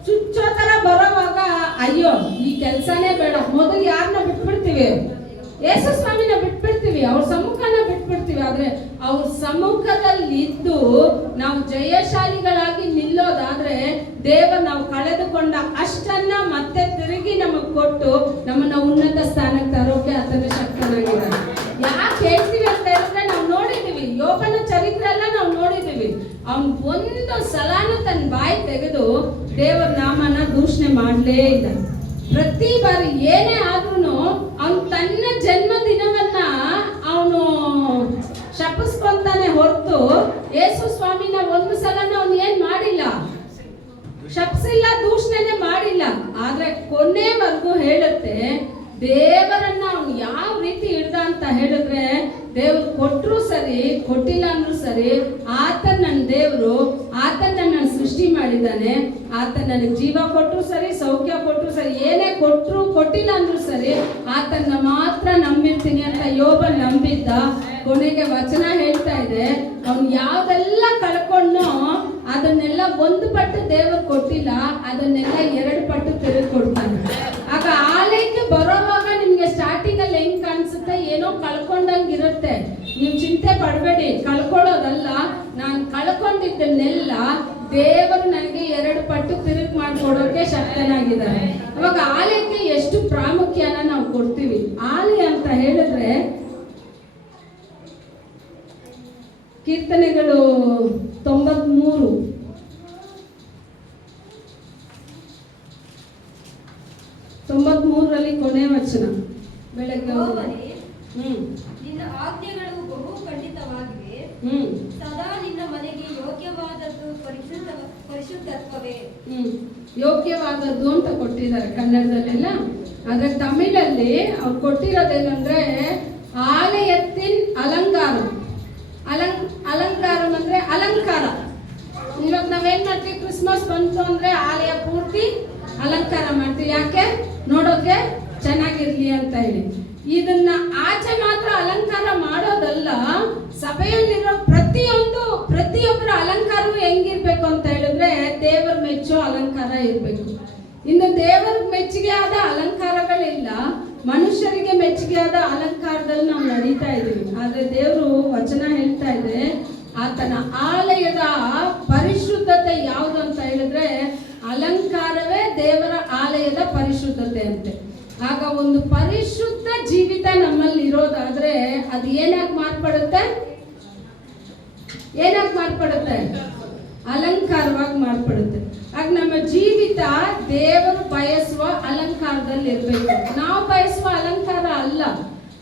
ಚುಚ್ಚೋ ತರ ಬರೋವಾಗ, ಅಯ್ಯೋ ಈ ಕೆಲ್ಸನೇ ಬೇಡ, ಮೊದಲು ಯಾರನ್ನ ಬಿಟ್ಬಿಡ್ತೀವಿ? ಯೇಸು ಸ್ವಾಮಿನ ಬಿಟ್ಬಿಡ್ತೀವಿ, ಅವ್ರ ಸಮ್ಮುಖನ ಬಿಟ್ಬಿಡ್ತೀವಿ. ಆದ್ರೆ ಅವ್ರ ಸಮ್ಮುಖದಲ್ಲಿ ಇದ್ದು ನಾವು ಜಯಶಾಲಿಗಳಾಗಿ ನಿಲ್ಲೋದಾದ್ರೆ, ದೇವ ನಾವು ಕಳೆದುಕೊಂಡ ಅಷ್ಟನ್ನ ಮತ್ತೆ ತಿರುಗಿ ನಮಗ್ ಕೊಟ್ಟು ನಮ್ಮನ್ನ ಉನ್ನತ ಸ್ಥಾನಕ್ಕೆ ತರೋಕೆ ಆತನ ಶಕ್ತನಾಗಿದ್ದಾನೆ. ಯಾಕೆ ಹೇಳ್ತೀವಿ ಅಂತ ಹೇಳಿದ್ರೆ, ನಾವು ನೋಡಿದೀವಿ ಯೋಬನ ಚರಿತ್ರೆ ಎಲ್ಲ ನಾವು ನೋಡಿದ್ದೀವಿ. ಅವನು ಒಂದು ಸಲಾನು ತನ್ನ ಬಾಯಿ ತೆಗೆದು ದೇವರ ನಾಮನ ದೂಷಣೆ ಮಾಡಲೇ ಇಲ್ಲ. ಪ್ರತಿ ಬಾರಿ ಏನೇ ಆದ್ರೂ ಅವನು ತನ್ನ ಜನ್ಮದಿನವನ್ನ ಅವನು ಶಪಿಸ್ಕೊಂತಾನೆ ಹೊರತು ಯೇಸು ಸ್ವಾಮಿನ ಒಂದು ಸಲನ ಅವನು ಏನ್ ಮಾಡಿಲ್ಲ, ಶಪಿಸಿಲ್ಲ, ದೂಷಣೆನೆ ಮಾಡಿಲ್ಲ. ಆದ್ರೆ ಕೊನೆವರೆಗೂ ಹೇಳುತ್ತೆ, ದೇವರನ್ನ ಅವನು ಯಾವ ರೀತಿ ಹಿಡ್ದ ಅಂತ ಹೇಳಿದ್ರೆ, ದೇವ್ರು ಕೊಟ್ಟರು ಸರಿ, ಕೊಟ್ಟಿಲ್ಲ ಅಂದ್ರೂ ಸರಿ, ಆತ ನನ್ನ ದೇವರು, ಆತ ನನ್ನ ಸೃಷ್ಟಿ ಮಾಡಿದ್ದಾನೆ, ಆತ ನನಗೆ ಜೀವ ಕೊಟ್ಟರು ಸರಿ, ಸೌಖ್ಯ ಕೊಟ್ಟರು ಸರಿ, ಏನೇ ಕೊಟ್ಟರು ಕೊಟ್ಟಿಲ್ಲ ಅಂದ್ರೂ ಸರಿ, ಆತನ್ನ ಮಾತ್ರ ನಂಬಿರ್ತೀನಿ ಅಂತ ಯೋಬ ನಂಬಿದ್ದ. ಕೊನೆಗೆ ವಚನ ಹೇಳ್ತಾ ಇದೆ, ಅವನು ಯಾವ್ದೆಲ್ಲ ಕಳ್ಕೊಂಡೋ ಅದನ್ನೆಲ್ಲ ಒಂದು ಪಟ್ಟು ದೇವರು ಕೊಟ್ಟಿಲ್ಲ, ಅದನ್ನೆಲ್ಲ 2 ಪಟ್ಟು ತಿರುಗಿ ಕೊಡ್ತಾನೆ. ಆಗ ಆಲಯಕ್ಕೆ ಬರೋವಾಗ ನಿಮ್ಗೆ ಸ್ಟಾರ್ಟಿಂಗ್ ಅಲ್ಲಿ ಹೆಂಗ್ ಕಾಣಿಸುತ್ತೆ, ಏನೋ ಕಳ್ಕೊಂಡಂಗಿರುತ್ತೆ. ನೀವು ಚಿಂತೆ ಪಡಬೇಡಿ, ಕಳ್ಕೊಳ್ಳೋದಲ್ಲ, ನಾನು ಕಳ್ಕೊಂಡಿದ್ದನ್ನೆಲ್ಲ ದೇವರು ನನಗೆ 2 ಪಟ್ಟು ತಿರುಗಿ ಮಾಡಿಕೊಡೋಕೆ ಶಕ್ತನಾಗಿದ್ದಾರೆ. ಅವಾಗ ಆಲಯಕ್ಕೆ ಎಷ್ಟು ಪ್ರಾಮುಖ್ಯನ ನಾವು ಕೊಡ್ತೀವಿ. ಆಲಯ ಅಂತ ಹೇಳಿದ್ರೆ ಕೀರ್ತನೆಗಳು 93ರಲ್ಲಿ ಕೊನೆ ವಚನ. ಬೆಳಗ್ಗೆ ನಿನ್ನ ಆಜ್ಞೆಗಳು ಬಹು ಖಂಡಿತವಾಗಿವೆ, ಸದಾ ನಿನ್ನ ಮನೆಗೆ ಯೋಗ್ಯವಾದದ್ದು ಪರಿಶುದ್ಧತ್ವವೇ. ಯೋಗ್ಯವಾದದ್ದು ಅಂತ ಕೊಟ್ಟಿದ್ದಾರೆ ಕನ್ನಡದಲ್ಲೆಲ್ಲ. ಆದ್ರೆ ತಮಿಳಲ್ಲಿ ಅವ್ರು ಕೊಟ್ಟಿರೋದೇನಂದ್ರೆ ಆಲಯತ್ತಿನ ಅಲಂಕಾರ. ಅಲಂಕಾರಂ ಅಂದ್ರೆ ಅಲಂಕಾರ. ಇವಾಗ ನಾವೇನ್ ಮಾಡ್ತೀವಿ, ಕ್ರಿಸ್ಮಸ್ ಬಂತು ಅಂದ್ರೆ ಆಲಯ ಪೂರ್ತಿ ಅಲಂಕಾರ ಮಾಡ್ತೀವಿ. ಯಾಕೆ? ನೋಡೋಕೆ ಚೆನ್ನಾಗಿರ್ಲಿ ಅಂತ ಹೇಳಿ. ಇದನ್ನ ಆಚೆ ಮಾತ್ರ ಅಲಂಕಾರ ಮಾಡೋದಲ್ಲ, ಸಭೆಯಲ್ಲಿರೋ ಪ್ರತಿಯೊಬ್ಬರ ಅಲಂಕಾರವೂ ಹೆಂಗಿರ್ಬೇಕು ಅಂತ ಹೇಳಿದ್ರೆ ದೇವರ ಮೆಚ್ಚೋ ಅಲಂಕಾರ ಇರ್ಬೇಕು. ಇನ್ನು ದೇವರಿಗೆ ಮೆಚ್ಚುಗೆ ಆದ ಅಲಂಕಾರಗಳಿಲ್ಲ, ಮನುಷ್ಯರಿಗೆ ಮೆಚ್ಚುಗೆ ಆದ ಅಲಂಕಾರದಲ್ಲಿ ನಾವು ನಡೀತಾ ಇದೀವಿ. ಆದ್ರೆ ದೇವರು ವಚನ ಹೇಳ್ತಾ ಇದೆ, ಆತನ ಆಲಯದ ಪರಿಶುದ್ಧತೆ ಯಾವುದು ಅಂತ ಹೇಳಿದ್ರೆ ಅಲಂಕಾರವೇ ದೇವರ ಆಲಯದ ಪರಿಶುದ್ಧತೆ ಅಂತೆ. ಆಗ ಒಂದು ಪರಿಶುದ್ಧ ಜೀವಿತ ನಮ್ಮಲ್ಲಿ ಇರೋದಾದ್ರೆ ಅದು ಏನಾಗಿ ಮಾರ್ಪಡುತ್ತೆ? ಅಲಂಕಾರವಾಗಿ ಮಾರ್ಪಡುತ್ತೆ. ಆಗ ನಮ್ಮ ಜೀವಿತ ದೇವರು ಬಯಸುವ ಅಲಂಕಾರದಲ್ಲಿ ಇರಬೇಕು. ನಾವು ಬಯಸುವ ಅಲಂಕಾರ ಅಲ್ಲ,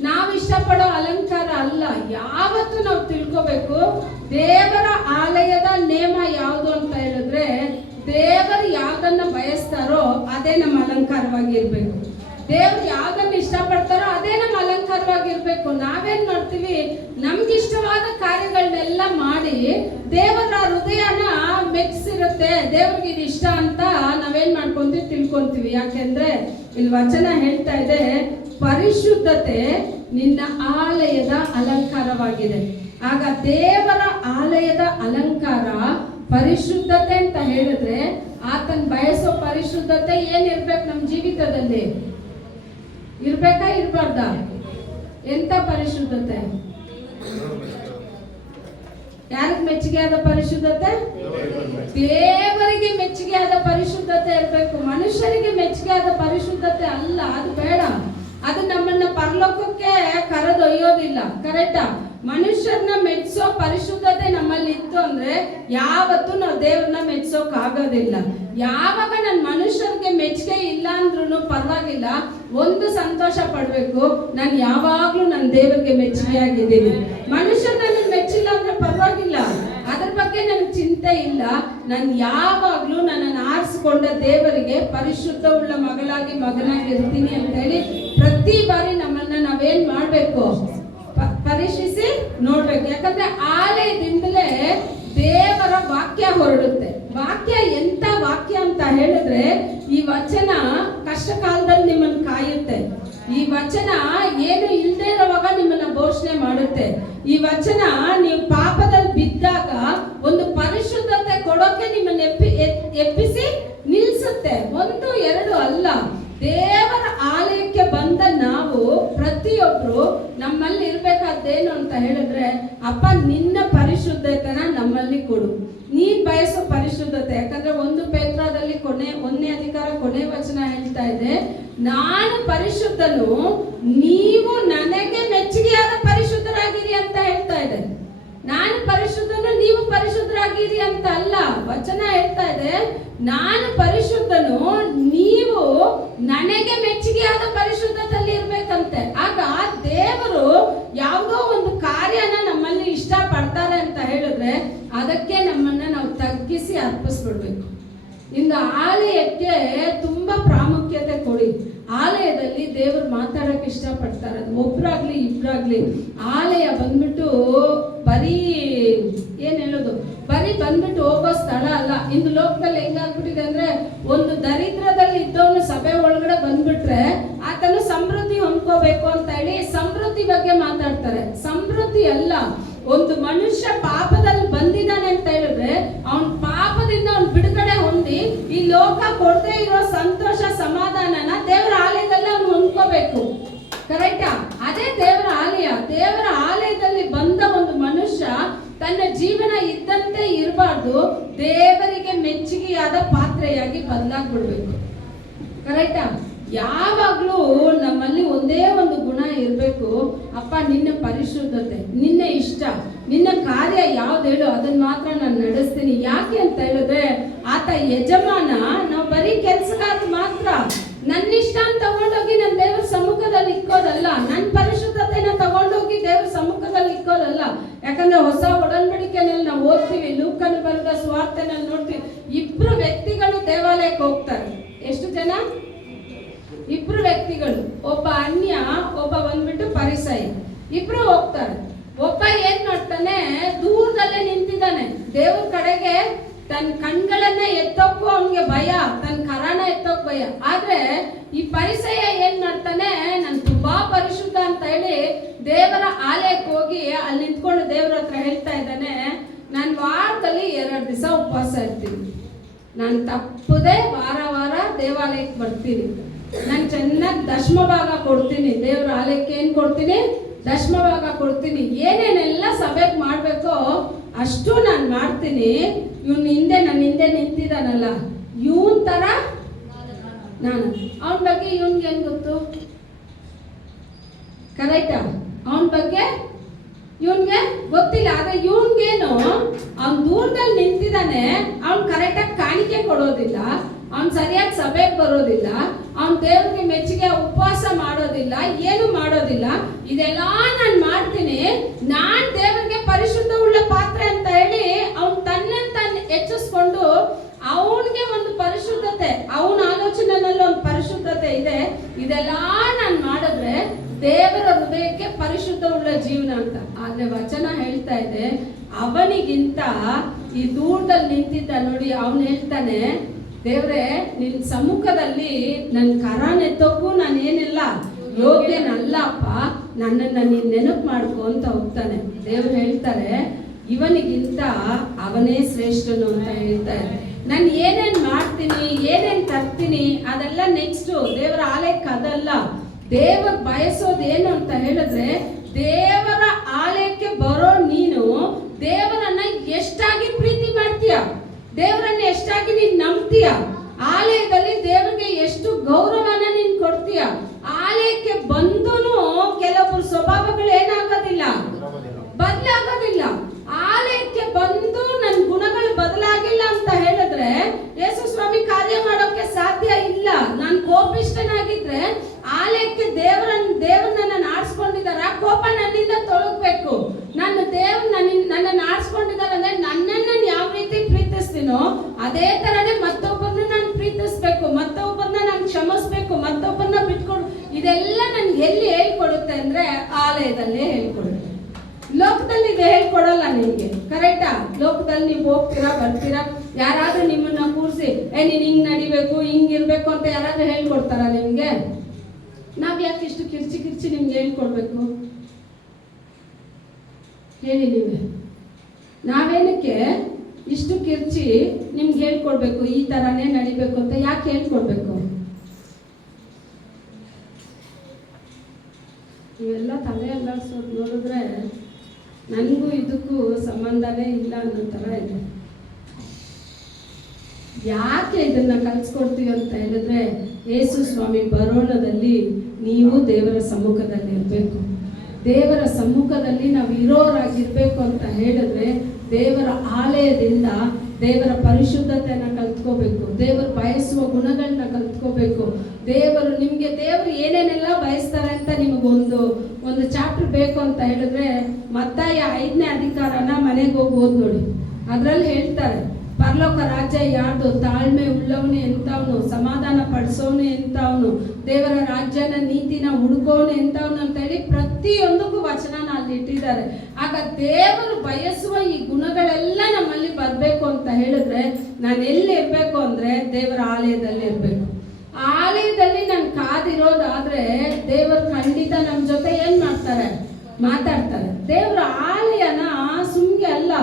ನಾವು ಇಷ್ಟಪಡೋ ಅಲಂಕಾರ ಅಲ್ಲ. ಯಾವತ್ತು ನಾವು ತಿಳ್ಕೋಬೇಕು, ದೇವರ ಆಲಯದ ನೇಮ ಯಾವುದು ಅಂತ ಹೇಳಿದ್ರೆ ದೇವರು ಯಾವ್ದನ್ನ ಬಯಸ್ತಾರೋ ಅದೇ ನಮ್ಮ ಅಲಂಕಾರವಾಗಿರ್ಬೇಕು. ದೇವ್ರು ಯಾವ್ದನ್ನ ಇಷ್ಟಪಡ್ತಾರೋ ಅದೇ ನಮ್ಮ ಅಲಂಕಾರವಾಗಿರ್ಬೇಕು. ನಾವೇನ್ ಮಾಡ್ತೀವಿ, ನಮ್ಗಿಷ್ಟವಾದ ಕಾರ್ಯಗಳನ್ನೆಲ್ಲ ಮಾಡಿ ದೇವರ ಹೃದಯನ ಮೆಚ್ಚಿರುತ್ತೆ, ದೇವ್ರಿಗೆ ಇದು ಇಷ್ಟ ಅಂತ ನಾವೇನ್ ಮಾಡ್ಕೊಂತೀವಿ, ತಿಳ್ಕೊಂತೀವಿ. ಯಾಕೆಂದ್ರೆ ಇಲ್ಲಿ ವಚನ ಹೇಳ್ತಾ ಇದೆ, ಪರಿಶುದ್ಧತೆ ನಿನ್ನ ಆಲಯದ ಅಲಂಕಾರವಾಗಿದೆ. ಆಗ ದೇವರ ಆಲಯದ ಅಲಂಕಾರ ಪರಿಶುದ್ಧತೆ ಅಂತ ಹೇಳಿದ್ರೆ ಆತನ್ ಬಯಸೋ ಪರಿಶುದ್ಧತೆ ಏನಿರ್ಬೇಕು ನಮ್ಮ ಜೀವಿತದಲ್ಲಿ? ಇರ್ಬೇಕಾ ಇರ್ಬಾರ್ದ? ಎಂತ ಪರಿಶುದ್ಧತೆ? ಯಾರಿಗೆ ಮೆಚ್ಚುಗೆ ಆದ ಪರಿಶುದ್ಧತೆ? ದೇವರಿಗೆ ಮೆಚ್ಚುಗೆ ಆದ ಪರಿಶುದ್ಧತೆ ಇರಬೇಕು. ಮನುಷ್ಯರಿಗೆ ಮೆಚ್ಚುಗೆ ಆದ ಪರಿಶುದ್ಧತೆ ಅಲ್ಲ, ಅದು ಬೇಡ. ಅದು ನಮ್ಮನ್ನ ಪರಲೋಕಕ್ಕೆ ಕರೆದೊಯ್ಯೋದಿಲ್ಲ. ಕರೆಕ್ಟಾ? ಮನುಷ್ಯರನ್ನ ಮೆಚ್ಚಿಸೋ ಪರಿಶುದ್ಧತೆ ನಮ್ಮಲ್ಲಿ ಇತ್ತು ಅಂದ್ರೆ ಯಾವತ್ತೂ ನಾವು ದೇವ್ರನ್ನ ಮೆಚ್ಚಿಸೋಕ್ ಆಗೋದಿಲ್ಲ. ಯಾವಾಗ ನನ್ನ ಮನುಷ್ಯರಿಗೆ ಮೆಚ್ಚುಗೆ ಇಲ್ಲ ಅಂದ್ರೂ ಪರವಾಗಿಲ್ಲ, ಒಂದು ಸಂತೋಷ ಪಡ್ಬೇಕು, ನಾನು ಯಾವಾಗ್ಲೂ ನನ್ನ ದೇವರಿಗೆ ಮೆಚ್ಚುಗೆ ಆಗಿದ್ದೀನಿ. ಮನುಷ್ಯರು ನನಗೆ ಮೆಚ್ಚಿಲ್ಲ ಅಂದ್ರೆ ಪರವಾಗಿಲ್ಲ, ಅದ್ರ ಬಗ್ಗೆ ನನಗೆ ಚಿಂತೆ ಇಲ್ಲ. ನಾನು ಯಾವಾಗ್ಲೂ ನನ್ನನ್ನು ಆರಿಸಿಕೊಂಡ ದೇವರಿಗೆ ಪರಿಶುದ್ಧ ಉಳ್ಳ ಮಗನಾಗಿ ಇರ್ತೀನಿ ಅಂತ ಹೇಳಿ ಪ್ರತಿ ಬಾರಿ ನಮ್ಮನ್ನ ನಾವೇನ್ ಮಾಡ್ಬೇಕು, ಪರೀಕ್ಷಿಸಿ ನೋಡ್ಬೇಕು. ಯಾಕಂದ್ರೆ ಆಲಯದಿಂದಲೇ ದೇವರ ವಾಕ್ಯ ಹೊರಡುತ್ತೆ. ವಾಕ್ಯ ಎಂತ ವಾಕ್ಯ ಅಂತ ಹೇಳಿದ್ರೆ, ಈ ವಚನ ಕಷ್ಟ ಕಾಲದಲ್ಲಿ ನಿಮ್ಮನ್ನು ಕಾಯುತ್ತೆ. ಈ ವಚನ ಏನು ಇಲ್ಲದೆ ಇರುವಾಗ ನಿಮ್ಮನ್ನ ಘೋಷಣೆ ಮಾಡುತ್ತೆ. ಈ ವಚನ ನೀವು ಪಾಪದಲ್ಲಿ ಬಿದ್ದಾಗ ಒಂದು ಪರಿಶುದ್ಧತೆ ಕೊಡೋಕೆ ನಿಮ್ಮನ್ನ ಎಪ್ಪಿಸಿ ನಿಲ್ಸುತ್ತೆ. 1, 2 ಅಲ್ಲ. ದೇವರ ಆಲಯಕ್ಕೆ ಬಂದ ನಾವು ಪ್ರತಿಯೊಬ್ರು ನಮ್ಮಲ್ಲಿ ಇರ್ಬೇಕಾದ್ದೇನು ಅಂತ ಹೇಳಿದ್ರೆ, ಅಪ್ಪ ನಿನ್ನ ಪರಿಶುದ್ಧತೆನ ನಮ್ಮಲ್ಲಿ ಕೊಡು, ನೀನ್ ಬಯಸೋ ಪರಿಶುದ್ಧತೆ. ಯಾಕಂದ್ರೆ 1 ಪೇತ್ರದಲ್ಲಿ 1ನೇ ಅಧಿಕಾರ ಕೊನೆ ವಚನ ಹೇಳ್ತಾ ಇದೆ, ನಾನು ಪರಿಶುದ್ಧನು, ನೀವು ನನಗೆ ಮೆಚ್ಚುಗೆಯಾದ ಪರಿಶುದ್ಧರಾಗಿರಿ ಅಂತ ಹೇಳ್ತಾ ಇದೆ. ನಾನು ಪರಿಶುದ್ಧನು ನೀವು ಪರಿಶುದ್ಧರಾಗಿರಿ ಅಂತ ಅಲ್ಲ. ವಚನ ಹೇಳ್ತಾ ಇದೆ, ನಾನು ಪರಿಶುದ್ಧನು, ನೀವು ನನಗೆ ಮೆಚ್ಚುಗೆಯಾದ ಪರಿಶುದ್ಧದಲ್ಲಿ ಇರ್ಬೇಕಂತೆ. ಆಗ ದೇವರು ಯಾವುದೋ ಒಂದು ಕಾರ್ಯನ ನಮ್ಮಲ್ಲಿ ಇಷ್ಟ ಪಡ್ತಾರೆ ಅಂತ ಹೇಳಿದ್ರೆ ಅದಕ್ಕೆ ನಮ್ಮನ್ನ ನಾವು ತಗ್ಗಿಸಿ ಅರ್ಪಿಸ್ಬಿಡ್ಬೇಕು. ಇನ್ನು ಆಲಯಕ್ಕೆ ತುಂಬಾ ಪ್ರಾಮುಖ್ಯತೆ ಕೊಡಿ. ಆಲಯದಲ್ಲಿ ದೇವರು ಮಾತಾಡಕ್ಕೆ ಇಷ್ಟಪಡ್ತಾರೆ. ಅದು ಒಬ್ರಾಗ್ಲಿ ಇಬ್ರಾಗ್ಲಿ. ಆಲಯ ಬಂದ್ಬಿಟ್ಟು ಬರೀ ಏನ್ ಹೇಳೋದು, ಬರೀ ಬಂದ್ಬಿಟ್ಟು ಹೋಗೋ ಸ್ಥಳ ಅಲ್ಲ. ಇಂದು ಲೋಕದಲ್ಲಿ ಹೆಂಗಾಗ್ಬಿಟ್ಟಿದೆ ಅಂದ್ರೆ, ಒಂದು ದರಿದ್ರದಲ್ಲಿ ಇದ್ದವನು ಸಭೆ ಒಳಗಡೆ ಬಂದ್ಬಿಟ್ರೆ ಆತನು ಸಮೃದ್ಧಿ ಹೊಂದ್ಕೋಬೇಕು ಅಂತ ಹೇಳಿ ಸಮೃದ್ಧಿ ಬಗ್ಗೆ ಮಾತಾಡ್ತಾರೆ. ಸಮೃದ್ಧಿ ಅಲ್ಲ. ಒಂದು ಮನುಷ್ಯ ಪಾಪದಲ್ಲಿ ಬಂದಿದ್ದಾನೆ ಅಂತ ಹೇಳಿದ್ರೆ ಅವನ್ ಪಾಪದಿಂದ ಅವ್ನು ಬಿಡುಗಡೆ ಹೊಂದಿ ಈ ಲೋಕ ಕೊಡದೇ ಇರೋ ಸಂತೋಷ ಸಮಾಧಾನನ ದೇವರ ಆಲಯದಲ್ಲಿ ಅವ್ನು ಹೊಂದ್ಕೋಬೇಕು. ಕರೆಕ್ಟಾ? ಅದೇ ದೇವರ ಆಲಯ. ದೇವರ ಆಲಯದಲ್ಲಿ ಬಂದ ಒಂದು ಮನುಷ್ಯ ತನ್ನ ಜೀವನ ಇದ್ದಂತೆ ಇರಬಾರ್ದು, ದೇವರಿಗೆ ಮೆಚ್ಚುಗೆಯಾದ ಪಾತ್ರೆಯಾಗಿ ಬದಲಾಗ್ಬಿಡ್ಬೇಕು. ಕರೆಕ್ಟಾ? ಯಾವಾಗ್ಲೂ ನಮ್ಮಲ್ಲಿ ಒಂದೇ ಒಂದು ಗುಣ ಇರಬೇಕು, ಅಪ್ಪ ನಿನ್ನ ಪರಿಶುದ್ಧತೆ, ನಿನ್ನ ಇಷ್ಟ, ನಿನ್ನ ಕಾರ್ಯ ಯಾವ್ದು ಹೇಳು ಅದನ್ನ ಮಾತ್ರ ನಾನು ನಡೆಸ್ತೀನಿ. ಯಾಕೆ ಅಂತ ಹೇಳಿದ್ರೆ ಆತ ಯಜಮಾನ, ನಾವು ಬರೀ ಕೆಲ್ಸಗಾರ ಮಾತ್ರ. ನನ್ನ ಇಷ್ಟ ಅಂತ ತಗೊಂಡೋಗಿ ನನ್ನ ದೇವರ ಸಮ್ಮುಖದಲ್ಲಿ ಇಕ್ಕೋದಲ್ಲ, ನನ್ನ ಪರಿಶುದ್ಧತೆನ ತಗೊಂಡೋಗಿ ದೇವರ ಸಮ್ಮುಖದಲ್ಲಿ ಇಕ್ಕೋದಲ್ಲ. ಯಾಕಂದ್ರೆ ಹೊಸ ಒಡಂಬಡಿಕೆನಲ್ಲಿ ನಾವು ಓದ್ತೀವಿ, ಲೂಕನ ಬರೆದ ಸುವಾರ್ತೆನಲ್ಲಿ ನೋಡ್ತೀವಿ, ಇಬ್ರು ವ್ಯಕ್ತಿಗಳು ದೇವಾಲಯಕ್ಕೆ ಹೋಗ್ತಾರೆ. ಎಷ್ಟು ಜನ? ಇಬ್ರು ವ್ಯಕ್ತಿಗಳು, ಒಬ್ಬ ಅನ್ಯ, ಒಬ್ಬ ಬಂದ್ಬಿಟ್ಟು ಪರಿಸಯಿ. ಇಬ್ರು ಹೋಗ್ತಾರೆ. ಒಬ್ಬ ಏನ್ ಮಾಡ್ತಾನೆ, ದೂರದಲ್ಲೇ ನಿಂತಿದ್ದಾನೆ, ದೇವ್ರ ಕಡೆಗೆ ತನ್ನ ಕಣ್ಗಳನ್ನ ಎತ್ತೋಕ್ಕೂ ಅವನಿಗೆ ಭಯ, ತನ್ನ ಕರಾನ ಎತ್ತೋಕ್ ಭಯ. ಆದ್ರೆ ಈ ಪರಿಸಯ ಏನ್ ಮಾಡ್ತಾನೆ, ನಾನು ತುಂಬಾ ಪರಿಶುದ್ಧ ಅಂತ ಹೇಳಿ ದೇವರ ಆಲಯಕ್ಕೆ ಹೋಗಿ ಅಲ್ಲಿ ನಿಂತ್ಕೊಂಡು ದೇವ್ರ ಹತ್ರ ಹೇಳ್ತಾ ಇದ್ದಾನೆ, ನಾನು ವಾರದಲ್ಲಿ 2 ದಿವಸ ಉಪವಾಸ ಇರ್ತೀನಿ, ನಾನು ತಪ್ಪದೆ ವಾರ ವಾರ ದೇವಾಲಯಕ್ಕೆ ಬರ್ತೀನಿ, ನಾನು ಚೆನ್ನಾಗಿ ದಶಮ ಭಾಗ ಕೊಡ್ತೀನಿ, ದೇವ್ರ ಆಲಯಕ್ಕೆ ಏನ್ ಕೊಡ್ತೀನಿ, ದಶಮ ಭಾಗ ಕೊಡ್ತೀನಿ, ಏನೇನೆಲ್ಲ ಸಭೆಗೆ ಮಾಡ್ಬೇಕೋ ಅಷ್ಟು ನಾನು ಮಾಡ್ತೀನಿ. ನನ್ನ ಹಿಂದೆ ನಿಂತಿದ್ದಾನಲ್ಲ, ಇವನ್ ತರ ನಾನು. ಅವನ ಬಗ್ಗೆ ಇವನ್ಗೆ ಏನ್ ಗೊತ್ತು? ಕರೆಕ್ಟಾ? ಅವನ ಬಗ್ಗೆ ಇವನ್ಗೆ ಗೊತ್ತಿಲ್ಲ. ಆದ್ರೆ ಇವನ್ಗೇನು, ಅವ್ನ್ ದೂರದಲ್ಲಿ ನಿಂತಿದ್ದಾನೆ, ಅವ್ನ್ ಕರೆಕ್ಟಾಗಿ ಕಾಣಿಕೆ ಕೊಡೋದಿಲ್ಲ, ಅವ್ನು ಸರಿಯಾಗಿ ಸಭೆಗೆ ಬರೋದಿಲ್ಲ, ಅವ್ನು ದೇವ್ರಿಗೆ ಮೆಚ್ಚುಗೆ ಉಪವಾಸ ಮಾಡೋದಿಲ್ಲ, ಏನು ಮಾಡೋದಿಲ್ಲ. ಇದೆಲ್ಲ ನಾನು ಮಾಡ್ತೀನಿ, ನಾನ್ ದೇವರಿಗೆ ಪರಿಶುದ್ಧ ಉಳ್ಳ ಪಾತ್ರೆ ಅಂತ ಹೇಳಿ ಅವ್ನು ತನ್ನನ್ನು ಹೆಚ್ಚಿಸ್ಕೊಂಡು ಅವನಿಗೆ ಒಂದು ಪರಿಶುದ್ಧತೆ, ಅವನ ಆಲೋಚನೆಯಲ್ಲಿ ಒಂದು ಪರಿಶುದ್ಧತೆ ಇದೆ. ಇದೆಲ್ಲ ನಾನು ಮಾಡಿದ್ರೆ ದೇವರ ಹೃದಯಕ್ಕೆ ಪರಿಶುದ್ಧ ಉಳ್ಳ ಜೀವನ ಅಂತ. ಆದ್ರೆ ವಚನ ಹೇಳ್ತಾ ಇದೆ, ಅವನಿಗಿಂತ ಈ ದೂರದಲ್ಲಿ ನಿಂತಿದ್ದ ನೋಡಿ, ಅವನು ಹೇಳ್ತಾನೆ, ದೇವ್ರೆ ನಿನ್ ಸಮ್ಮುಖದಲ್ಲಿ ನನ್ನ ಕರಾನೆತ್ತೋಕ್ಕೂ ನಾನೇನಿಲ್ಲ, ಯೋಗ್ಯನಲ್ಲಪ್ಪ, ನನ್ನನ್ನ ನೀನ್ ನೆನಪು ಮಾಡ್ಕೊ ಅಂತ ಹೋಗ್ತಾನೆ. ದೇವ್ರು ಹೇಳ್ತಾರೆ, ಇವನಿಗಿಂತ ಅವನೇ ಶ್ರೇಷ್ಠನು ಅಂತ ಹೇಳ್ತಾರೆ. ನಾನು ಏನೇನ್ ಮಾಡ್ತೀನಿ, ಏನೇನ್ ತರ್ತೀನಿ ಅದೆಲ್ಲ ನೆಕ್ಸ್ಟ್. ದೇವರ ಆಲಯಕ್ಕೆ ಅದಲ್ಲ. ದೇವರ ಬಯಸೋದೇನು ಅಂತ ಹೇಳಿದ್ರೆ, ದೇವರ ಆಲಯಕ್ಕೆ ಬರೋ ನೀನು ದೇವರನ್ನ ಎಷ್ಟಾಗಿ ಪ್ರೀತಿ ಮಾಡ್ತೀಯ, ದೇವರನ್ನ ಎಷ್ಟಾಗಿ ನೀನ್ ನಂಬ್ತೀಯ, ಆಲಯದಲ್ಲಿ ದೇವರಿಗೆ ಎಷ್ಟು ಗೌರವನ ನೀನ್ ಕೊಡ್ತೀಯ. ಆಲಯಕ್ಕೆ ಬಂದೂನು ಕೆಲವೊಬ್ಬರು ಸ್ವಭಾವಗಳು ಏನಾಗೋದಿಲ್ಲ, ಬದಲಾಗೋದಿಲ್ಲ. ಆಲಯಕ್ಕೆ ಬಂದು ನನ್ನ ಗುಣಗಳು ಬದಲಾಗಿಲ್ಲ ಅಂತ ಹೇಳಿದ್ರೆ ಯೇಸು ಸ್ವಾಮಿ ಕಾರ್ಯ ಮಾಡೋಕೆ ಸಾಧ್ಯ ಇಲ್ಲ. ನಾನು ಕೋಪಿಷ್ಠನಾಗಿದ್ರೆ ಆಲಯಕ್ಕೆ ದೇವರನ್ನ ಆರಿಸ್ಕೊಂಡಿದಾರ, ಕೋಪ ನನ್ನಿಂದ ತೊಳಗ್ಬೇಕು. ನನ್ನ ದೇವ್ರು ನನ್ನನ್ನು ಆರಿಸ್ಕೊಂಡಿದ್ದಾರೆ ಅಂದ್ರೆ ನನ್ನನ್ನು ಯಾವ ರೀತಿ ಪ್ರೀತಿಸ್ತೀನೋ ಅದೇ ತರನೇ ಮತ್ತೊಬ್ಬರನ್ನ ನಾನು ಪ್ರೀತಿಸ್ಬೇಕು, ಮತ್ತೊಬ್ಬರನ್ನ ನಾನು ಕ್ಷಮಿಸ್ಬೇಕು, ಮತ್ತೊಬ್ಬರನ್ನ ಬಿಟ್ಕೊಡು. ಇದೆಲ್ಲ ನನ್ಗೆ ಎಲ್ಲಿ ಹೇಳ್ಕೊಡುತ್ತೆ ಅಂದ್ರೆ ಆಲಯದಲ್ಲೇ ಹೇಳ್ಕೊಡುತ್ತೆ. ಲೋಕದಲ್ಲಿ ಇದು ಹೇಳ್ಕೊಡಲ್ಲ ನಿಮ್ಗೆ. ಕರೆಕ್ಟಾ? ಲೋಕದಲ್ಲಿ ನೀವು ಹೋಗ್ತೀರಾ ಬರ್ತೀರಾ, ಯಾರಾದ್ರೂ ನಿಮ್ಮನ್ನ ಕೂರಿಸಿ ನೀನ್ ಹಿಂಗ್ ನಡಿಬೇಕು ಹಿಂಗಿರ್ಬೇಕು ಅಂತ ಯಾರಾದ್ರೂ ಹೇಳ್ಕೊಡ್ತಾರ ನಿಮ್ಗೆ? ನಾವ್ ಯಾಕೆ ಇಷ್ಟು ಕಿರ್ಚಿ ನಿಮ್ಗೆ ಹೇಳ್ಕೊಡ್ಬೇಕು ಹೇಳಿ ನೀವೇ? ನಾವೇನಕ್ಕೆ ಇಷ್ಟು ಕಿರ್ಚಿ ನಿಮ್ಗೆ ಹೇಳ್ಕೊಡ್ಬೇಕು, ಈ ತರಾನೇ ನಡಿಬೇಕು ಅಂತ ಯಾಕೆ ಹೇಳ್ಕೊಡ್ಬೇಕು? ಇವೆಲ್ಲ ತಲೆ ಅಲ್ಲಾಡ್ಸೋದು ನೋಡಿದ್ರೆ ನನಗೂ ಇದಕ್ಕೂ ಸಂಬಂಧನೇ ಇಲ್ಲ ಅನ್ನೋ ಥರ ಇದೆ. ಯಾಕೆ ಇದನ್ನ ಕಲಿಸ್ಕೊಡ್ತೀವಿ ಅಂತ ಹೇಳಿದ್ರೆ, ಯೇಸು ಸ್ವಾಮಿ ಬರೋಣದಲ್ಲಿ ನೀವು ದೇವರ ಸಮ್ಮುಖದಲ್ಲಿ ಇರಬೇಕು. ದೇವರ ಸಮ್ಮುಖದಲ್ಲಿ ನಾವು ಇರೋರಾಗಿರ್ಬೇಕು ಅಂತ ಹೇಳಿದ್ರೆ ದೇವರ ಆಲಯದಿಂದ ದೇವರ ಪರಿಶುದ್ಧತೆಯನ್ನು ಕಲ್ತ್ಕೋಬೇಕು, ದೇವರು ಬಯಸುವ ಗುಣಗಳನ್ನ ಕಲ್ತ್ಕೋಬೇಕು. ದೇವರು ಏನೇನೆಲ್ಲ ಬಯಸ್ತಾರೆ ಅಂತ ನಿಮಗೊಂದು ಚಾಪ್ಟರ್ ಬೇಕು ಅಂತ ಹೇಳಿದ್ರೆ ಮತ್ತಾಯ 5ನೇ ಅಧಿಕಾರನ ಮನೆಗೆ ಹೋಗಿ ಓದ್ ನೋಡಿ. ಅದರಲ್ಲಿ ಹೇಳ್ತಾರೆ ಪರಲೋಕ ರಾಜ್ಯ ಯಾರ್ದು, ತಾಳ್ಮೆ ಉಳ್ಳವನು ಎಂಥವನು, ಸಮಾಧಾನ ಪಡಿಸೋನು ಎಂಥವನು, ದೇವರ ರಾಜ್ಯನ ನೀತಿನ ಹುಡುಕೋನು ಎಂಥವನು ಅಂತ ಹೇಳಿ ಪ್ರತಿಯೊಂದಕ್ಕೂ ವಚನ ಅಲ್ಲಿ ಇಟ್ಟಿದ್ದಾರೆ. ಆಗ ದೇವರು ಬಯಸುವ ಈ ಗುಣಗಳೆಲ್ಲ ನಮ್ಮಲ್ಲಿ ಬರಬೇಕು ಅಂತ ಹೇಳಿದ್ರೆ ನಾನು ಎಲ್ಲಿ ಇರಬೇಕು ಅಂದರೆ ದೇವರ ಆಲಯದಲ್ಲಿ ಇರಬೇಕು. ಆಲಯದಲ್ಲಿ ನಾನು ಕಾದಿರೋದಾದ್ರೆ ದೇವರು ಖಂಡಿತ ನಮ್ಮ ಜೊತೆ ಏನು ಮಾಡ್ತಾರೆ, ಮಾತಾಡ್ತಾರೆ. ದೇವರ ಆಲಯನ ಸುಮ್ಗೆ ಅಲ್ಲ,